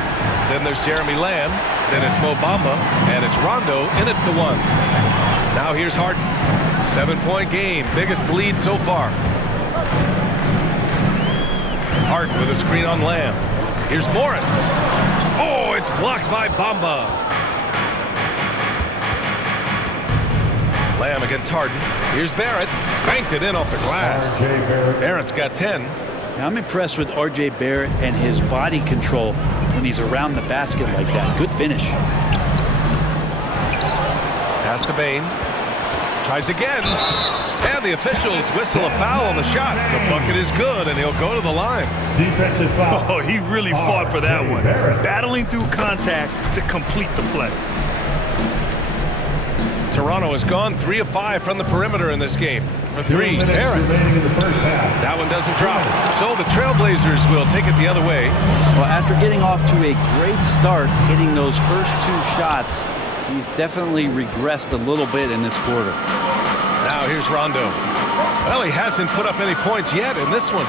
Then there's Jeremy Lamb. Then it's Mo Bamba. And it's Rondo in at the 1. Now here's Harden. 7-point game. Biggest lead so far. Harden with a screen on Lamb. Here's Morris. Oh, it's blocked by Bamba. Lamb against Harden. Here's Barrett. Banked it in off the glass. Barrett's got 10. Now, I'm impressed with R.J. Barrett and his body control when he's around the basket like that. Good finish. Pass to Bane. Tries again. And the officials whistle a foul on the shot. The bucket is good, and he'll go to the line. Defensive foul. Oh, he really fought for that one. Battling through contact to complete the play. Toronto has gone 3 of 5 from the perimeter in this game. For 3, Barrett. That one doesn't drop. So the Trailblazers will take it the other way. Well, after getting off to a great start, hitting those first 2 shots, he's definitely regressed a little bit in this quarter. Now here's Rondo. Well, he hasn't put up any points yet in this one.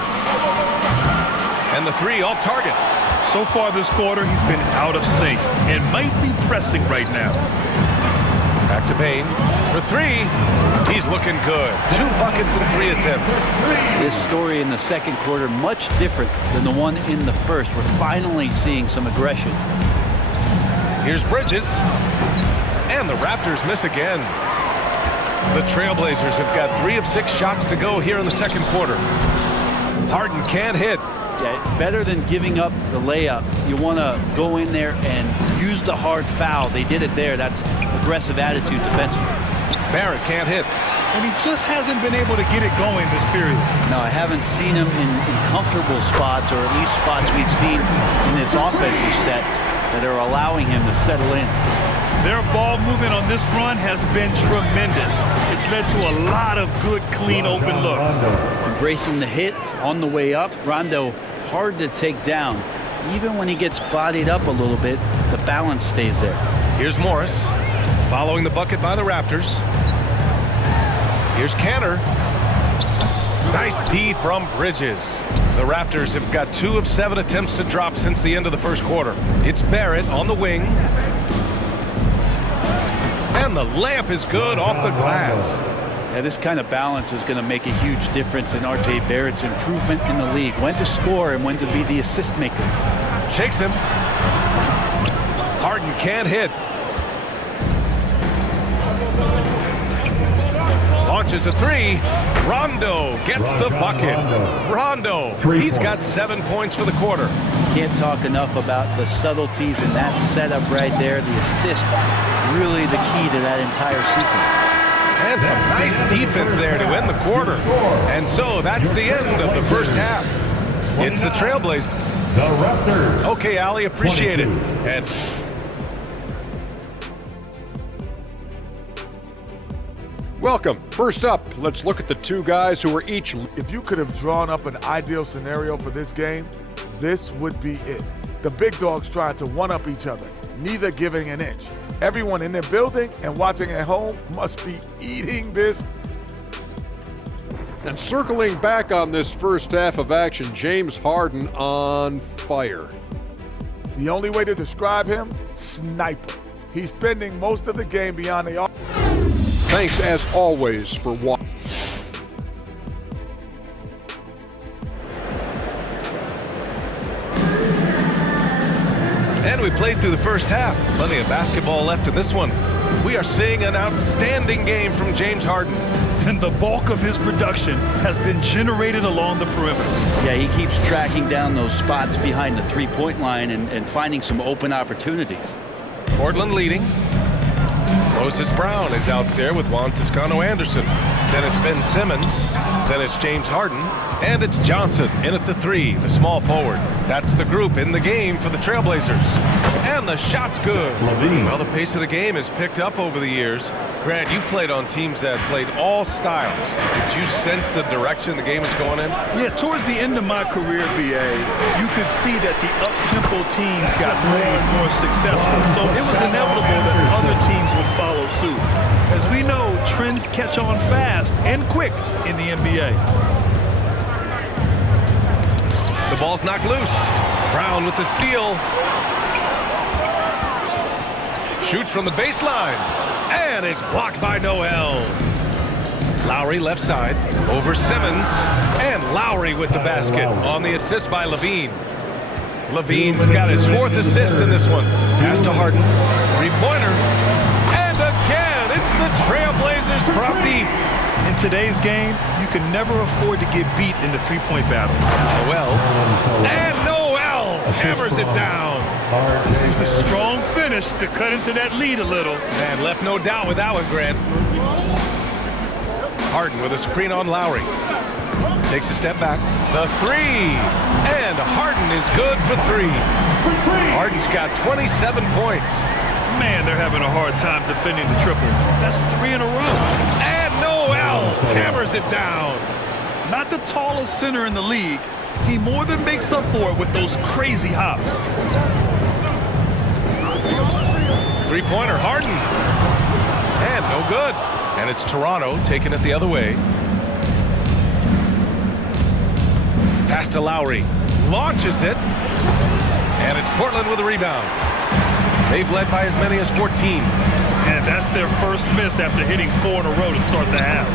And the 3 off target. So far this quarter, he's been out of sync and might be pressing right now. Back to Bane for 3. He's looking good. 2 buckets and 3 attempts. This story in the second quarter much different than the one in the first. We're finally seeing some aggression. Here's Bridges. And the Raptors miss again. The Trailblazers have got 3 of 6 shots to go here in the second quarter. Harden can't hit. Yeah, better than giving up the layup. You want to go in there and use the hard foul. They did it there. That's aggressive attitude defensively. Barrett can't hit. And he just hasn't been able to get it going this period. No, I haven't seen him in comfortable spots, or at least spots we've seen in this offensive set that are allowing him to settle in. Their ball movement on this run has been tremendous. It's led to a lot of good, clean, open looks. Embracing the hit on the way up. Rondo hard to take down. Even when he gets bodied up a little bit, the balance stays there. Here's Morris, following the bucket by the Raptors. Here's Cantor. Nice D from Bridges. The Raptors have got 2 of 7 attempts to drop since the end of the first quarter. It's Barrett on the wing. And the layup is good off the glass. Yeah, this kind of balance is going to make a huge difference in R.J. Barrett's improvement in the league. When to score and when to be the assist maker. Shakes him. Harden can't hit. Launches a three. Rondo gets the bucket. Rondo, he's got 7 points for the quarter. Can't talk enough about the subtleties in that setup right there. The assist, really the key to that entire sequence. And some nice defense there to end the quarter. And so that's the end of the first half. It's the Trailblazers. The Raptors. Okay, Ali, appreciate it. And Welcome. First up, let's look at the two guys who were each. If you could have drawn up an ideal scenario for this game, this would be it. The big dogs trying to one-up each other, neither giving an inch. Everyone in their building and watching at home must be eating this. And circling back on this first half of action, James Harden on fire. The only way to describe him, sniper. He's spending most of the game beyond the arc. Thanks as always for watching. we played through the first half. Plenty of basketball left in this one. We are seeing an outstanding game from James Harden. And the bulk of his production has been generated along the perimeter. Yeah, he keeps tracking down those spots behind the three-point line and finding some open opportunities. Portland leading. Moses Brown is out there with Juan Toscano-Anderson. Then it's Ben Simmons. Then it's James Harden. And it's Johnson in at the three, the small forward. That's the group in the game for the Trailblazers. And the shot's good. Well, the pace of the game has picked up over the years. Grant, you played on teams that played all styles. Did you sense the direction the game was going in? Yeah, towards the end of my career, BA, you could see that the up-tempo teams got more and more successful. So it was inevitable that other teams would follow suit. As we know, trends catch on fast and quick in the NBA. The ball's knocked loose. Brown with the steal. Shoots from the baseline. And it's blocked by Noel. Lowry left side over Simmons. And Lowry with the basket on the assist by Levine. Levine's got his fourth assist in this one. Pass to Harden. Three-pointer. And again, it's the Trailblazers from deep. In today's game, you can never afford to get beat in the three-point battle. Noel. And Noel hammers it down. A strong finish to cut into that lead a little. And left no doubt with that one, Grant. Harden with a screen on Lowry. Takes a step back. The three. And Harden is good for three. Harden's got 27 points. Man, they're having a hard time defending the triple. That's 3 in a row. And Noel hammers it down. Not the tallest center in the league. He more than makes up for it with those crazy hops. Three-pointer, Harden. And no good. And it's Toronto taking it the other way. Pass to Lowry. Launches it. And it's Portland with a rebound. They've led by as many as 14. And that's their first miss after hitting 4 in a row to start the half.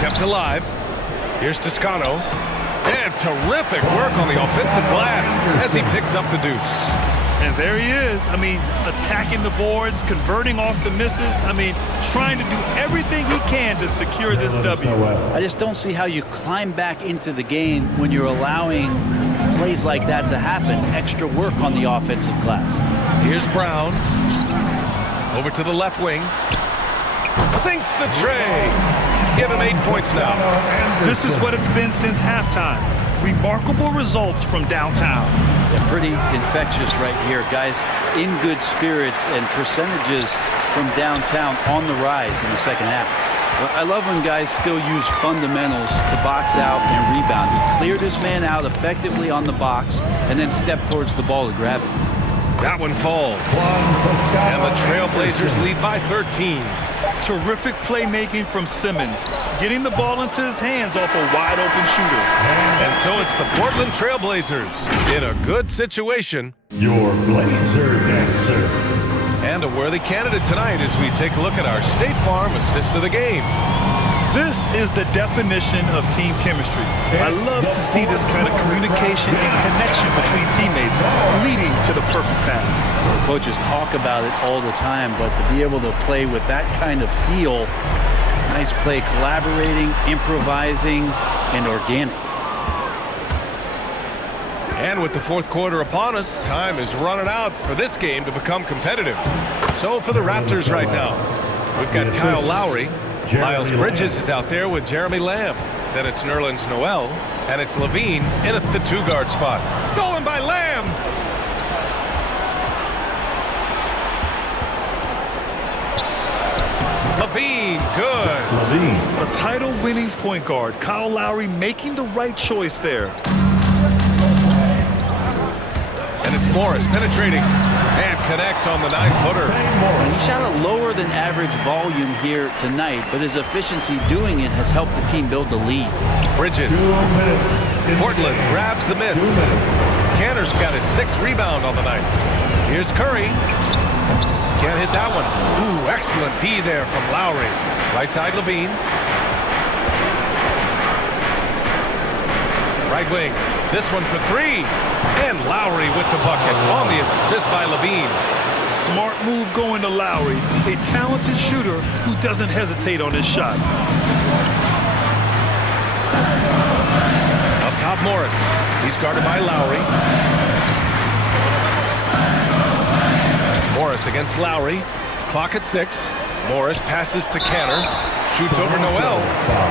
Kept alive. Here's Toscano. And terrific work on the offensive glass as he picks up the deuce. And there he is. I mean, attacking the boards, converting off the misses. I mean, trying to do everything he can to secure this W. I just don't see how you climb back into the game when you're allowing plays like that to happen. Extra work on the offensive glass. Here's Brown. Over to the left wing. Sinks the tray. Give him 8 points now. This is what it's been since halftime. Remarkable results from downtown. Yeah, pretty infectious right here. Guys in good spirits and percentages from downtown on the rise in the second half. I love when guys still use fundamentals to box out and rebound. He cleared his man out effectively on the box and then stepped towards the ball to grab it. That one falls. And the Trailblazers lead by 13. Terrific playmaking from Simmons, getting the ball into his hands off a wide-open shooter. And so it's the Portland Trailblazers in a good situation. Your Blazer Dancer. And a worthy candidate tonight as we take a look at our State Farm assist of the game. This is the definition of team chemistry. I love to see this kind of communication and connection between teammates leading to the perfect pass. Coaches talk about it all the time, but to be able to play with that kind of feel, nice play, collaborating, improvising, and organic. And with the fourth quarter upon us, time is running out for this game to become competitive. So for the Raptors right now, we've got Kyle Lowry. Miles Bridges is out there with Jeremy Lamb. Then it's Nerlens Noel, and it's Levine in at the two-guard spot. Stolen by Lamb! Levine, good. A title-winning point guard, Kyle Lowry making the right choice there. And it's Morris penetrating and connects on the 9-footer. He shot a lower than average volume here tonight, but his efficiency doing it has helped the team build the lead. Bridges. Portland grabs the miss. Cantor's got his 6th rebound on the night. Here's Curry. Can't hit that one. Ooh, excellent D there from Lowry. Right side Levine. Right wing. This one for 3. And Lowry with the bucket on the assist by Levine. Smart move going to Lowry, a talented shooter who doesn't hesitate on his shots. Up top Morris. He's guarded by Lowry. Morris against Lowry. Clock at 6. Morris passes to Cantor. Shoots over Noel.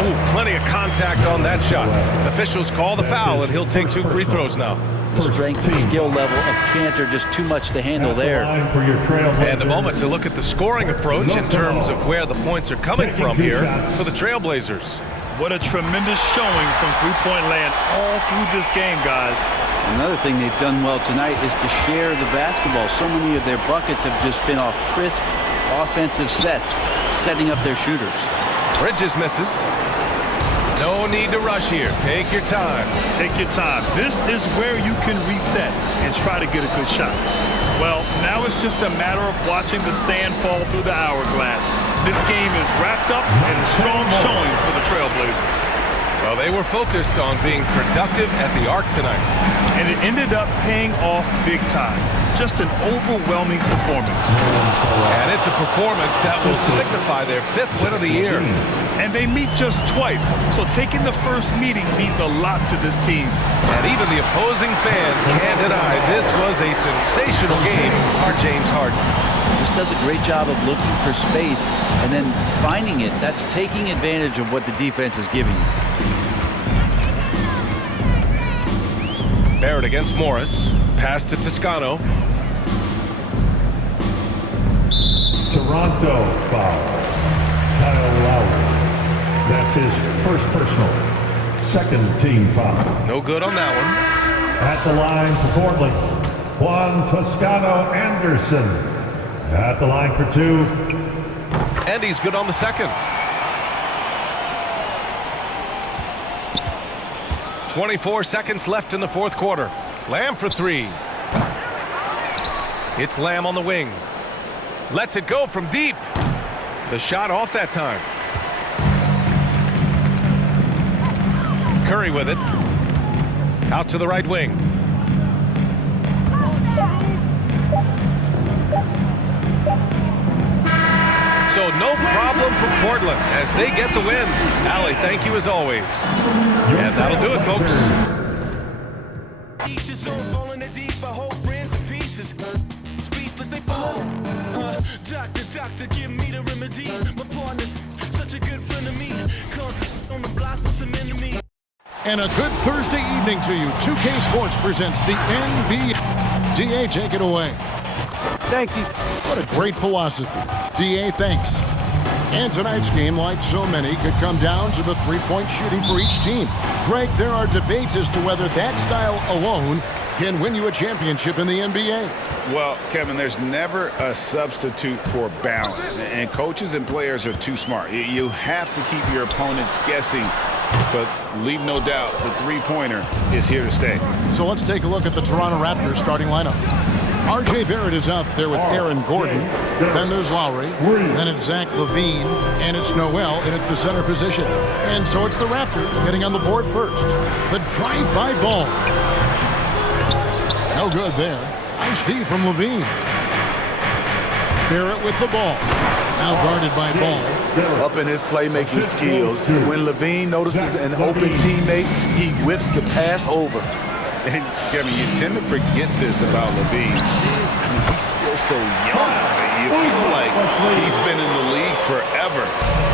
Ooh, plenty of contact on that shot. Officials call the foul, and he'll take 2 free throws now. The strength and skill level of Cantor, just too much to handle there. And a moment to look at the scoring approach in terms of where the points are coming from here for the Trailblazers. What a tremendous showing from three-point land all through this game, guys. Another thing they've done well tonight is to share the basketball. So many of their buckets have just been off crisp offensive sets, setting up their shooters. Bridges misses. No need to rush here. Take your time. Take your time. This is where you can reset and try to get a good shot. Well, now it's just a matter of watching the sand fall through the hourglass. This game is wrapped up and a strong showing for the Trailblazers. Well, they were focused on being productive at the arc tonight. And it ended up paying off big time. Just an overwhelming performance. And it's a performance that will signify their 5th win of the year. And they meet just twice, so taking the first meeting means a lot to this team. And even the opposing fans can't deny this was a sensational game for James Harden. Just does a great job of looking for space and then finding it. That's taking advantage of what the defense is giving you. Barrett against Morris. Pass to Toscano. Toronto foul. Kyle Lowry. That's his first personal. 2nd team foul. No good on that one. At the line for Portland, Juan Toscano Anderson. At the line for 2. And he's good on the 2nd. 24 seconds left in the 4th quarter. Lamb for 3. It's Lamb on the wing. Lets it go from deep. The shot off that time. Curry with it. Out to the right wing. So no problem for Portland as they get the win. Allie, thank you as always. And that'll do it, folks. Doctor, give me the remedy. My partner's such a good friend of me. Constantly on the block with some enemy. And a good Thursday evening to you. 2K Sports presents the NBA. DA, take it away. Thank you. What a great philosophy. DA, thanks. And tonight's game, like so many, could come down to the three-point shooting for each team. Greg, there are debates as to whether that style alone can win you a championship in the NBA. Well, Kevin, there's never a substitute for balance, and coaches and players are too smart. You have to keep your opponents guessing, but leave no doubt the three-pointer is here to stay. So let's take a look at the Toronto Raptors starting lineup. R.J. Barrett is out there with Aaron Gordon. Then there's Lowry. Then it's Zach LaVine. And it's Noel in at the center position. And so it's the Raptors getting on the board first. The drive-by ball. No good there. Nice D from LaVine. Barrett with the ball. Now guarded by Ball. Up in his playmaking skills. When LaVine notices an open teammate, he whips the pass over. And Kevin, you tend to forget this about LaVine. I mean, he's still so young. You feel like he's been in the league forever.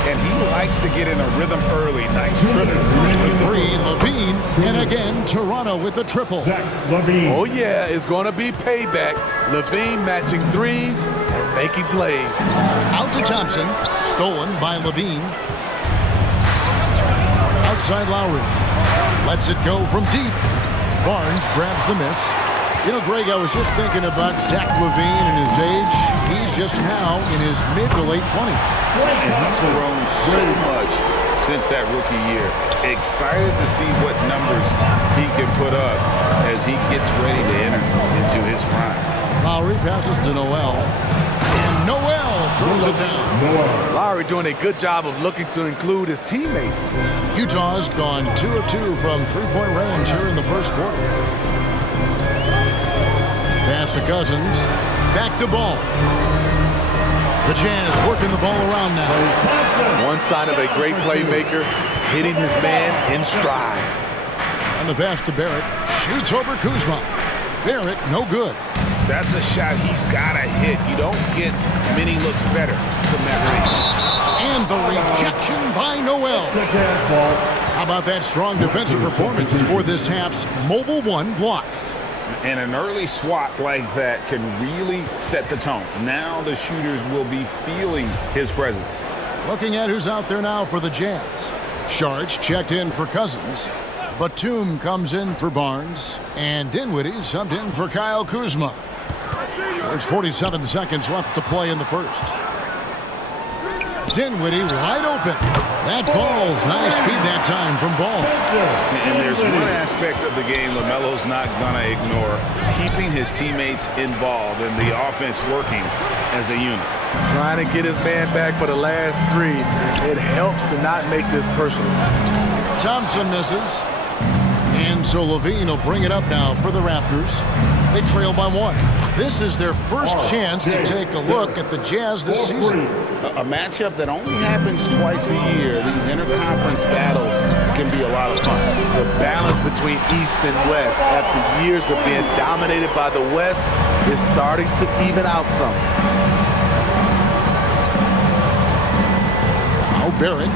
And he likes to get in a rhythm early. Nice triple. Three, LaVine. And again, Toronto with the triple. Oh, yeah, it's going to be payback. LaVine matching threes and making plays. Out to Thompson. Stolen by LaVine. Outside Lowry. Lets it go from deep. Barnes grabs the miss. You know, Greg, I was just thinking about Zach LaVine and his age. He's just now in his mid to late 20s. And he's grown so much since that rookie year. Excited to see what numbers he can put up as he gets ready to enter into his prime. Lowry passes to Noel. And Noel throws it down. Lowry doing a good job of looking to include his teammates. Utah's gone 2 of 2 from three-point range here in the first quarter. Pass to Cousins. Back to Ball. The Jazz working the ball around now. One sign of a great playmaker, hitting his man in stride. And the pass to Barrett. Shoots over Kuzma. Barrett, no good. That's a shot he's got to hit. You don't get many looks better from that range. And the rejection by Noel. How about that strong defensive performance for this half's mobile one block? And an early swat like that can really set the tone. Now the shooters will be feeling his presence. Looking at who's out there now for the Jazz. Sharge checked in for Cousins. Batum comes in for Barnes. And Dinwiddie subbed in for Kyle Kuzma. There's 47 seconds left to play in the first. Dinwiddie wide open. That falls. Nice feed that time from Ball. And there's one aspect of the game LaMelo's not going to ignore. Keeping his teammates involved and the offense working as a unit. Trying to get his man back for the last three. It helps to not make this personal. Thompson misses. And so LaVine will bring it up now for the Raptors. They trail by 1. This is their first chance to take a look at the Jazz this season. A matchup that only happens twice a year. These interconference battles can be a lot of fun. The balance between East and West after years of being dominated by the West is starting to even out some. Now Barrett.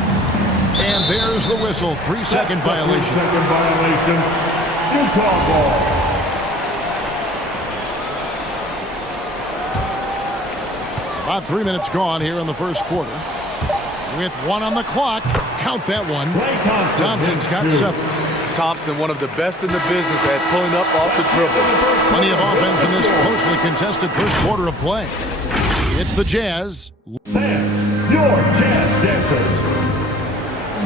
And there's the whistle. 3-second violation. 3-second violation. Utah ball. About 3 minutes gone here in the first quarter. With 1 on the clock. Count that one. Thompson's got 7. Thompson, one of the best in the business at pulling up off the dribble. Plenty of offense in this closely contested first quarter of play. It's the Jazz. Fans, your Jazz dancers.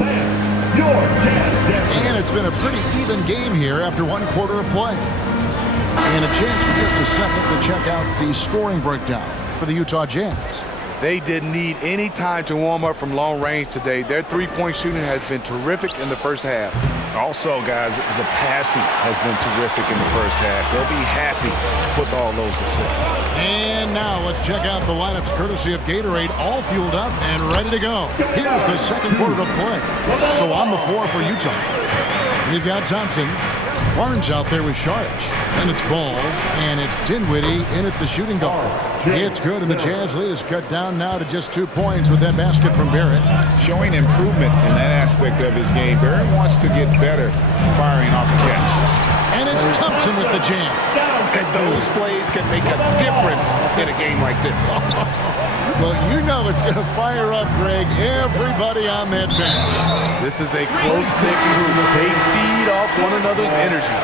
Fans, your Jazz dancers. And it's been a pretty even game here after 1 quarter of play. And a chance for just a second to check out the scoring breakdown for the Utah Jazz. They didn't need any time to warm up from long range today. Their three-point shooting has been terrific in the first half. Also, guys, the passing has been terrific in the first half. They'll be happy with all those assists. And now let's check out the lineups courtesy of Gatorade, all fueled up and ready to go. Here's the second quarter of play. So on the floor for Utah, we've got Thompson. Barnes out there with Sharge. Then it's Ball, and it's Dinwiddie in at the shooting guard. It's good, and the Jazz lead is cut down now to just 2 points with that basket from Barrett. Showing improvement in that aspect of his game. Barrett wants to get better firing off the catch. And it's Thompson with the jam. And those plays can make a difference in a game like this. Well, you know it's going to fire up, Greg, everybody on that bench. This is a close-knit group. They feed off one another's energy.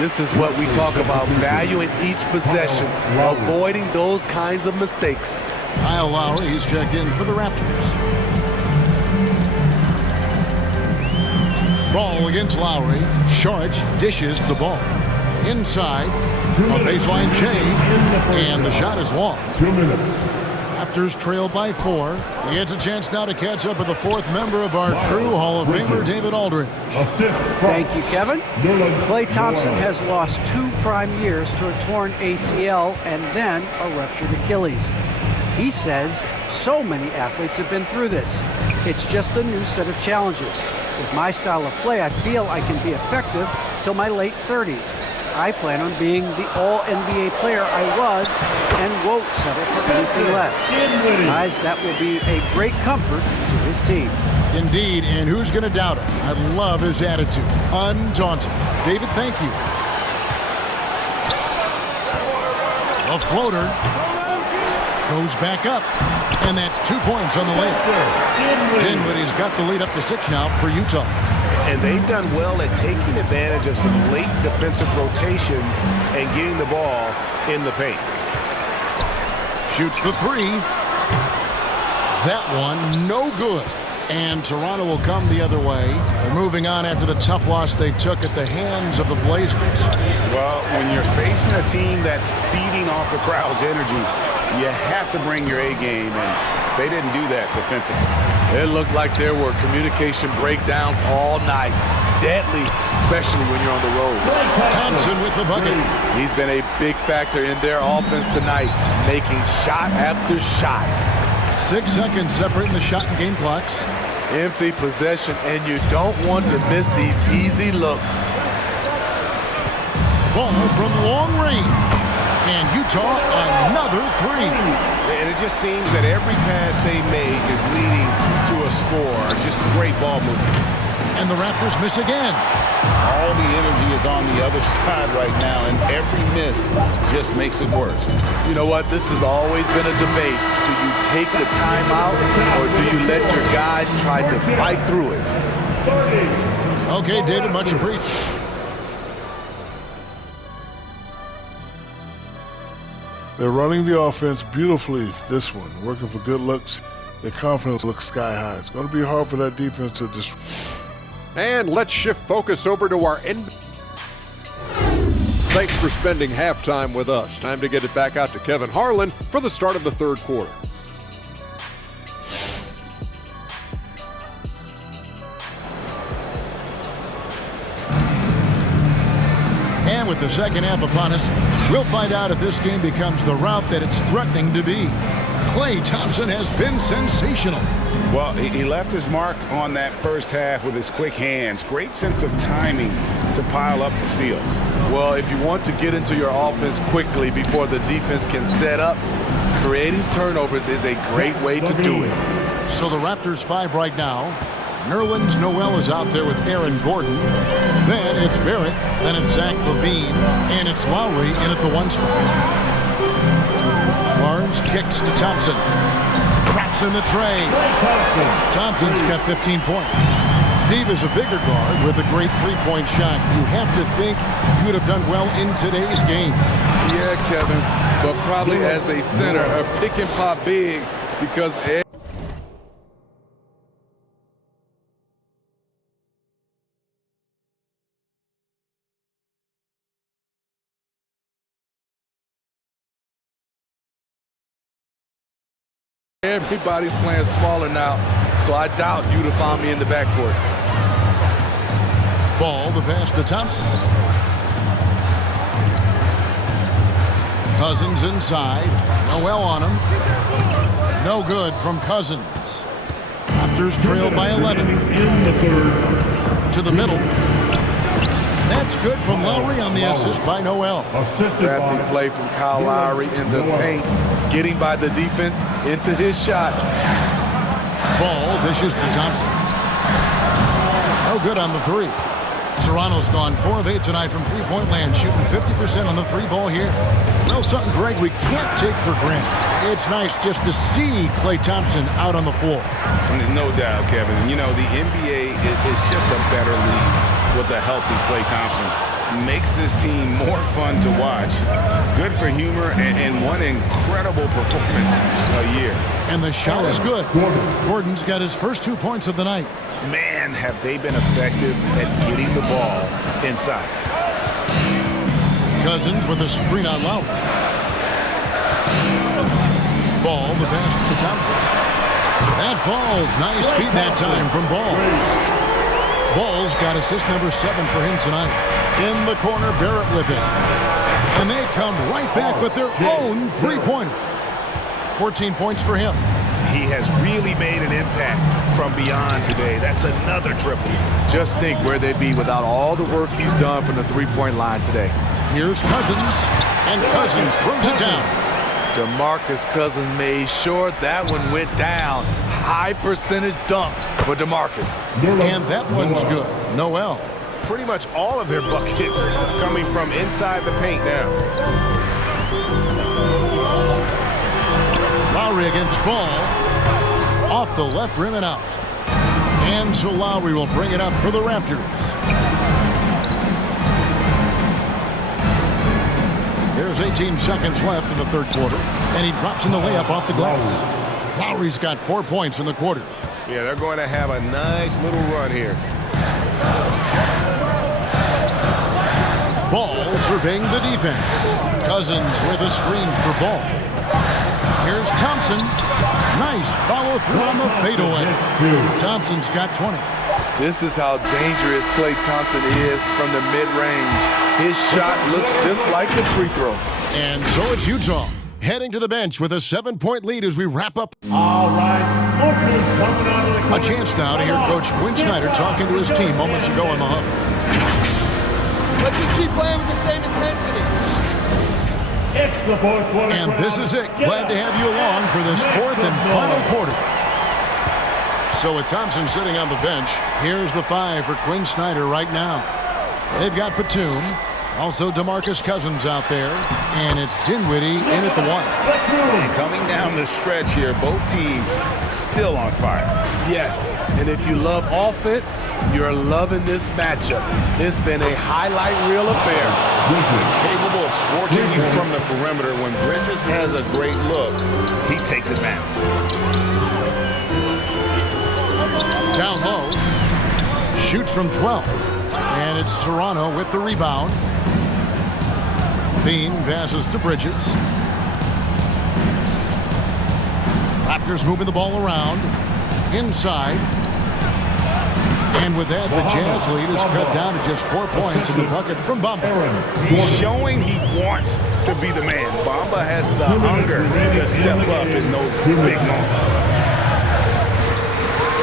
This is what we talk about, valuing each possession, avoiding those kinds of mistakes. Kyle Lowry, he's checked in for the Raptors. Ball against Lowry. Sharge dishes the ball. Inside, a baseline change, and the shot is long. 2 minutes. Raptors trail by 4. He gets a chance now to catch up with the fourth member of our crew, Hall of Famer David Aldridge. Thank you, Kevin. Klay Thompson has lost 2 prime years to a torn ACL and then a ruptured Achilles. He says so many athletes have been through this. It's just a new set of challenges. With my style of play, I feel I can be effective till my late 30s. I plan on being the all-NBA player I was and won't settle for anything less. Guys, that will be a great comfort to his team. Indeed, and who's going to doubt him? I love his attitude. Undaunted. David, thank you. A floater goes back up, and that's 2 points on the layup. Dinwiddie's got the lead up to 6 now for Utah. And they've done well at taking advantage of some late defensive rotations and getting the ball in the paint. Shoots the 3. That one, no good. And Toronto will come the other way. They're moving on after the tough loss they took at the hands of the Blazers. Well, when you're facing a team that's feeding off the crowd's energy, you have to bring your A game, and they didn't do that defensively. It looked like there were communication breakdowns all night. Deadly, especially when you're on the road. Thompson with the bucket. He's been a big factor in their offense tonight, making shot after shot. 6 seconds separating the shot and game clocks. Empty possession, and you don't want to miss these easy looks. Ball from long range. And Utah, another 3. And it just seems that every pass they make is leading to a score. Just great ball movement. And the Raptors miss again. All the energy is on the other side right now, and every miss just makes it worse. You know what? This has always been a debate. Do you take the timeout, or do you let your guys try to fight through it? Okay, David, much appreciated. They're running the offense beautifully, this one, working for good looks. Their confidence looks sky high. It's going to be hard for that defense to And let's shift focus over to our end. Thanks for spending halftime with us. Time to get it back out to Kevin Harlan for the start of the third quarter. And with the second half upon us, we'll find out if this game becomes the route that it's threatening to be. Klay Thompson has been sensational. Well, he left his mark on that first half with his quick hands. Great sense of timing to pile up the steals. Well, if you want to get into your offense quickly before the defense can set up, creating turnovers is a great way to do it. So the Raptors 5 right now. Nerlens Noel is out there with Aaron Gordon. Then it's Barrett. Then it's Zach LaVine. And it's Lowry in at the 1 spot. Barnes kicks to Thompson. Craps in the tray. Thompson's got 15 points. Steve is a bigger guard with a great 3-point shot. You have to think you would have done well in today's game. Yeah, Kevin, but probably as a center, a pick and pop big because everybody's playing smaller now, so I doubt you'd have found me in the backcourt. Ball, the pass to Thompson. Cousins inside. Noel on him. No good from Cousins. Raptors trail by 11. In the third. To the middle. That's good from Lowry on the assist by Noel. Crafty play from Kyle Lowry in the paint, getting by the defense into his shot. Ball dishes to Thompson. No good on the 3. Toronto's gone 4 of 8 tonight from three-point land, shooting 50% on the 3 ball here. Well, something, Greg, we can't take for granted. It's nice just to see Klay Thompson out on the floor. No doubt, Kevin. You know, the NBA is just a better league with a healthy Klay Thompson. Makes this team more fun to watch. Good for humor and one incredible performance a year. And the shot is good. Gordon's got his first 2 points of the night. Man, have they been effective at getting the ball inside. Cousins with a screen on Lowry. Ball, the pass to Thompson. That falls. Nice feed that time from Ball. Ball's got assist number 7 for him tonight. In the corner, Barrett with it. And they come right back with their own three-pointer. 14 points for him. He has really made an impact from beyond today. That's another triple. Just think where they'd be without all the work he's done from the three-point line today. Here's Cousins, and Cousins throws it down. DeMarcus Cousins made sure that one went down. High percentage dunk for DeMarcus. And that one's good. Noel. Pretty much all of their buckets coming from inside the paint now. Lowry against Ball. Off the left rim and out. And so Lowry will bring it up for the Raptors. There's 18 seconds left in the third quarter, and he drops in the layup off the glass. Lowry's got 4 points in the quarter. Yeah, they're going to have a nice little run here. Ball surveying the defense. Cousins with a screen for Ball. Here's Thompson. Nice follow through on the fadeaway. Thompson's got 20. This is how dangerous Klay Thompson is from the mid-range. His shot looks just like a free throw. And so it's Utah heading to the bench with a 7-point lead as we wrap up. All right. A chance now to hear Coach Quinn Snyder talking to his team moments ago on the hub. Let's just keep playing with the same intensity. It's the fourth quarter. And this is it. Glad to have you along for this fourth and final quarter. So with Thompson sitting on the bench, here's the 5 for Quinn Snyder right now. They've got Batum, also DeMarcus Cousins out there, and it's Dinwiddie in at the 1. And coming down the stretch here, both teams still on fire. Yes, and if you love offense, you're loving this matchup. It's been a highlight reel affair. Capable of scorching you from the perimeter. When Bridges has a great look, he takes advantage. Down low, shoots from 12, and it's Toronto with the rebound. Bean passes to Bridges. Raptors moving the ball around, inside. And with that, the Jazz lead is cut down to just 4 points in the bucket from Bamba. He's showing he wants to be the man. Bamba has the hunger to step up in those big moments.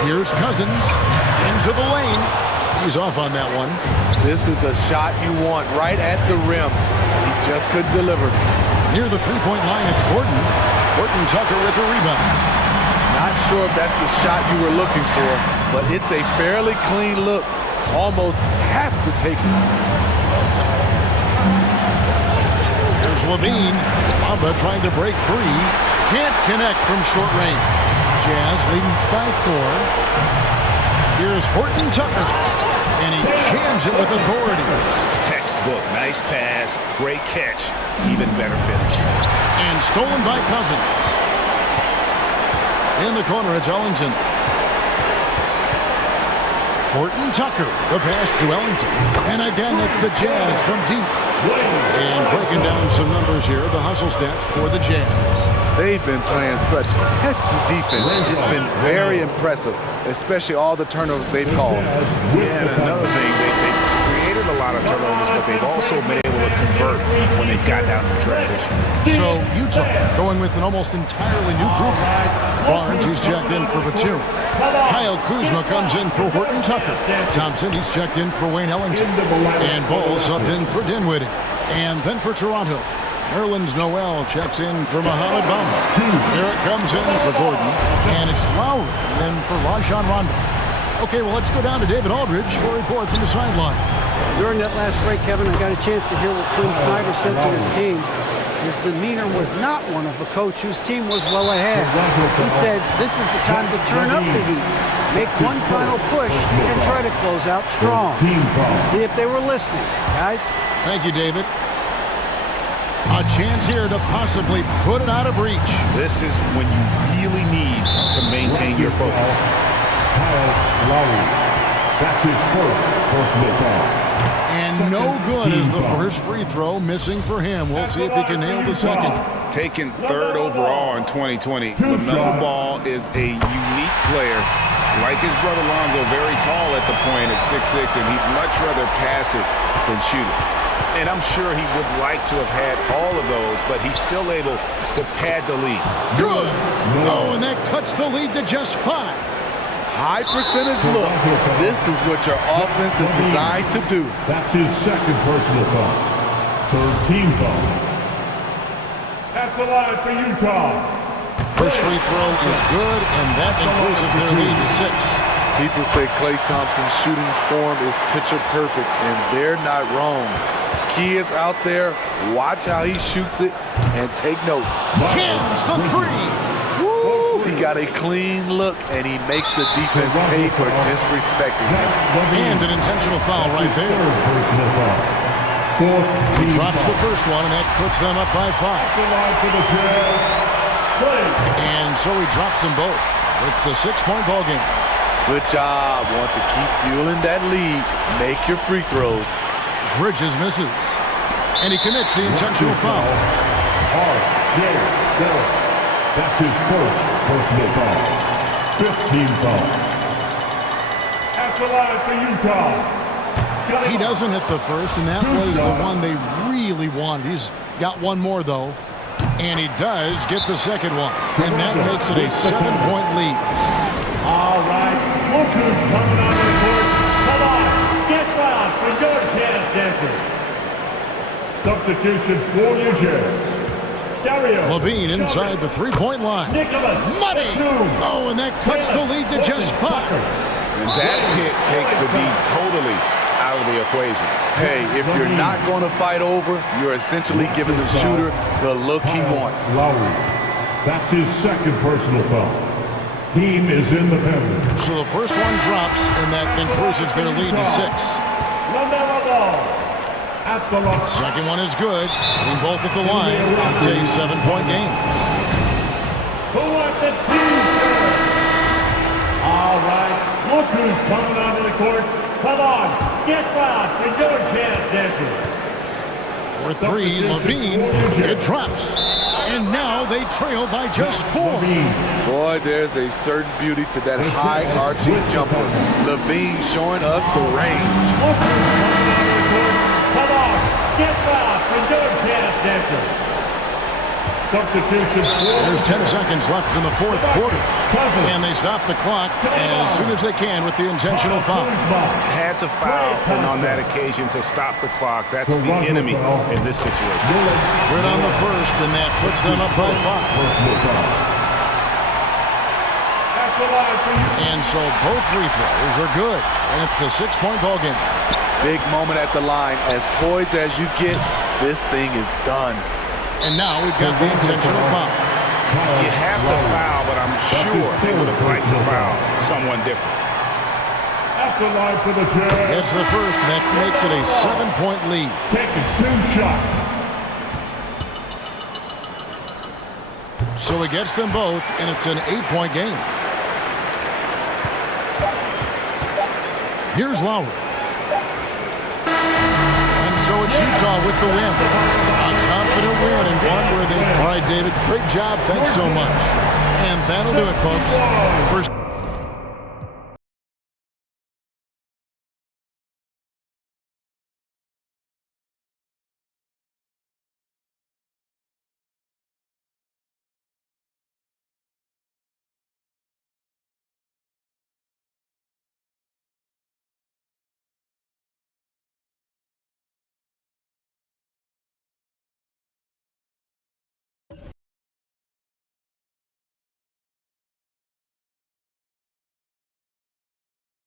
Here's Cousins into the lane. He's off on that one. This is the shot you want right at the rim. He just couldn't deliver. Near the three-point line, it's Gordon. Gordon Tucker with the rebound. Not sure if that's the shot you were looking for, but it's a fairly clean look. Almost have to take it. There's Levine. Bamba trying to break free. Can't connect from short range. Jazz leading by 4. Here's Horton Tucker. And he jams it with authority. Textbook. Nice pass. Great catch. Even better finish. And stolen by Cousins. In the corner, it's Ellington. Horton Tucker, the pass to Ellington. And again, it's the Jazz from deep. And breaking down some numbers here, the hustle stats for the Jazz. They've been playing such pesky defense. It's been very impressive, especially all the turnovers they've caused. Yeah, and another thing, they've created a lot of turnovers, but they've also been able to convert when they've got down in transition. So Utah going with an almost entirely new group. Barnes, he's checked in for Batum. Kyle Kuzma comes in for Horton Tucker. Thompson, he's checked in for Wayne Ellington. And Ball subbed in for Dinwiddie. And then for Toronto, Nerlens Noel checks in for Mohamed Bamba. Here it comes in for Gordon. And it's Lowry in for Rajon Rondo. Okay, well, let's go down to David Aldridge for a report from the sideline. During that last break, Kevin, I got a chance to hear what Quinn Snyder said to his team. His demeanor was not one of a coach whose team was well ahead. He said, this is the time to turn up the heat, make one final push, and try to close out strong. See if they were listening, guys. Thank you, David. A chance here to possibly put it out of reach. This is when you really need to maintain your focus. Kyle Lowry. That's his first personal foul. And no good is the first free throw, missing for him. We'll see if he can nail the second. Taken third overall in 2020, LaMelo Ball is a unique player. Like his brother Lonzo, very tall at the point at 6'6", and he'd much rather pass it than shoot it. And I'm sure he would like to have had all of those, but he's still able to pad the lead. Good. Oh, and that cuts the lead to just 5. High percentage look. This is what your offense is designed to do. That's his second personal foul. Third team foul. At the line for Utah. First free throw is good, and that increases their lead to 6. People say Klay Thompson's shooting form is picture perfect, and they're not wrong. Kids out there, watch how he shoots it and take notes. Hams the 3. Woo! He got a clean look, and he makes the defense pay for disrespecting him. And an intentional foul right there. He drops the first one, and that puts them up by 5. And so he drops them both. It's a 6-point ball game. Good job. Want to keep fueling that lead. Make your free throws. Bridges misses. And he commits the intentional foul. R.J. Barrett. That's his first personal foul. 15 foul. At the line for Utah. He doesn't hit the first, and that was the one they really wanted. He's got one more, though. And he does get the second one. And that makes it a 7-point lead. All right. Look who's coming on the court. Come on. Get fouled for your tennis dancer. Substitution for Eugene. Dario. Levine inside the 3-point line. Nicholas. Money. Oh, and that cuts the lead to just 5. And that hit takes the lead totally out of the equation. Hey, if you're not going to fight over, you're essentially giving the shooter the look he wants. Lowry. That's his second personal foul. Team is in the penalty. So the first one drops, and that increases their lead to 6. LaMelo Ball. At the line. Second one is good. Being both at the line. It's a 7-point game. Who wants a team? All right. Look who's coming onto the court. Come on, get fouled for your chance, dancer. For 3, Levine, it drops. And now they trail by just 4. Boy, there's a certain beauty to that high-arching jumper. Levine showing us the range. Come on, get fouled for your chance, dancer. Substitution. There's 10 seconds left in the 4th quarter. And they stop the clock as soon as they can with the intentional foul. Had to foul, and on that occasion to stop the clock. That's the enemy in this situation. Good on the first, and that puts them up by 5. And so both free throws are good. And it's a 6-point ball game. Big moment at the line. As poised as you get, this thing is done. And now we've got the intentional foul. You have to foul, but I'm sure they would have liked to foul someone different. After line for the Jazz. It's the first, and that makes it a 7-point lead. Taking 2 shots. So he gets them both, and it's an 8-point game. Here's Lowry. And so it's Utah with the win. A confident win and one where they... All right, David, great job. Thanks so much. And that'll do it, folks. First...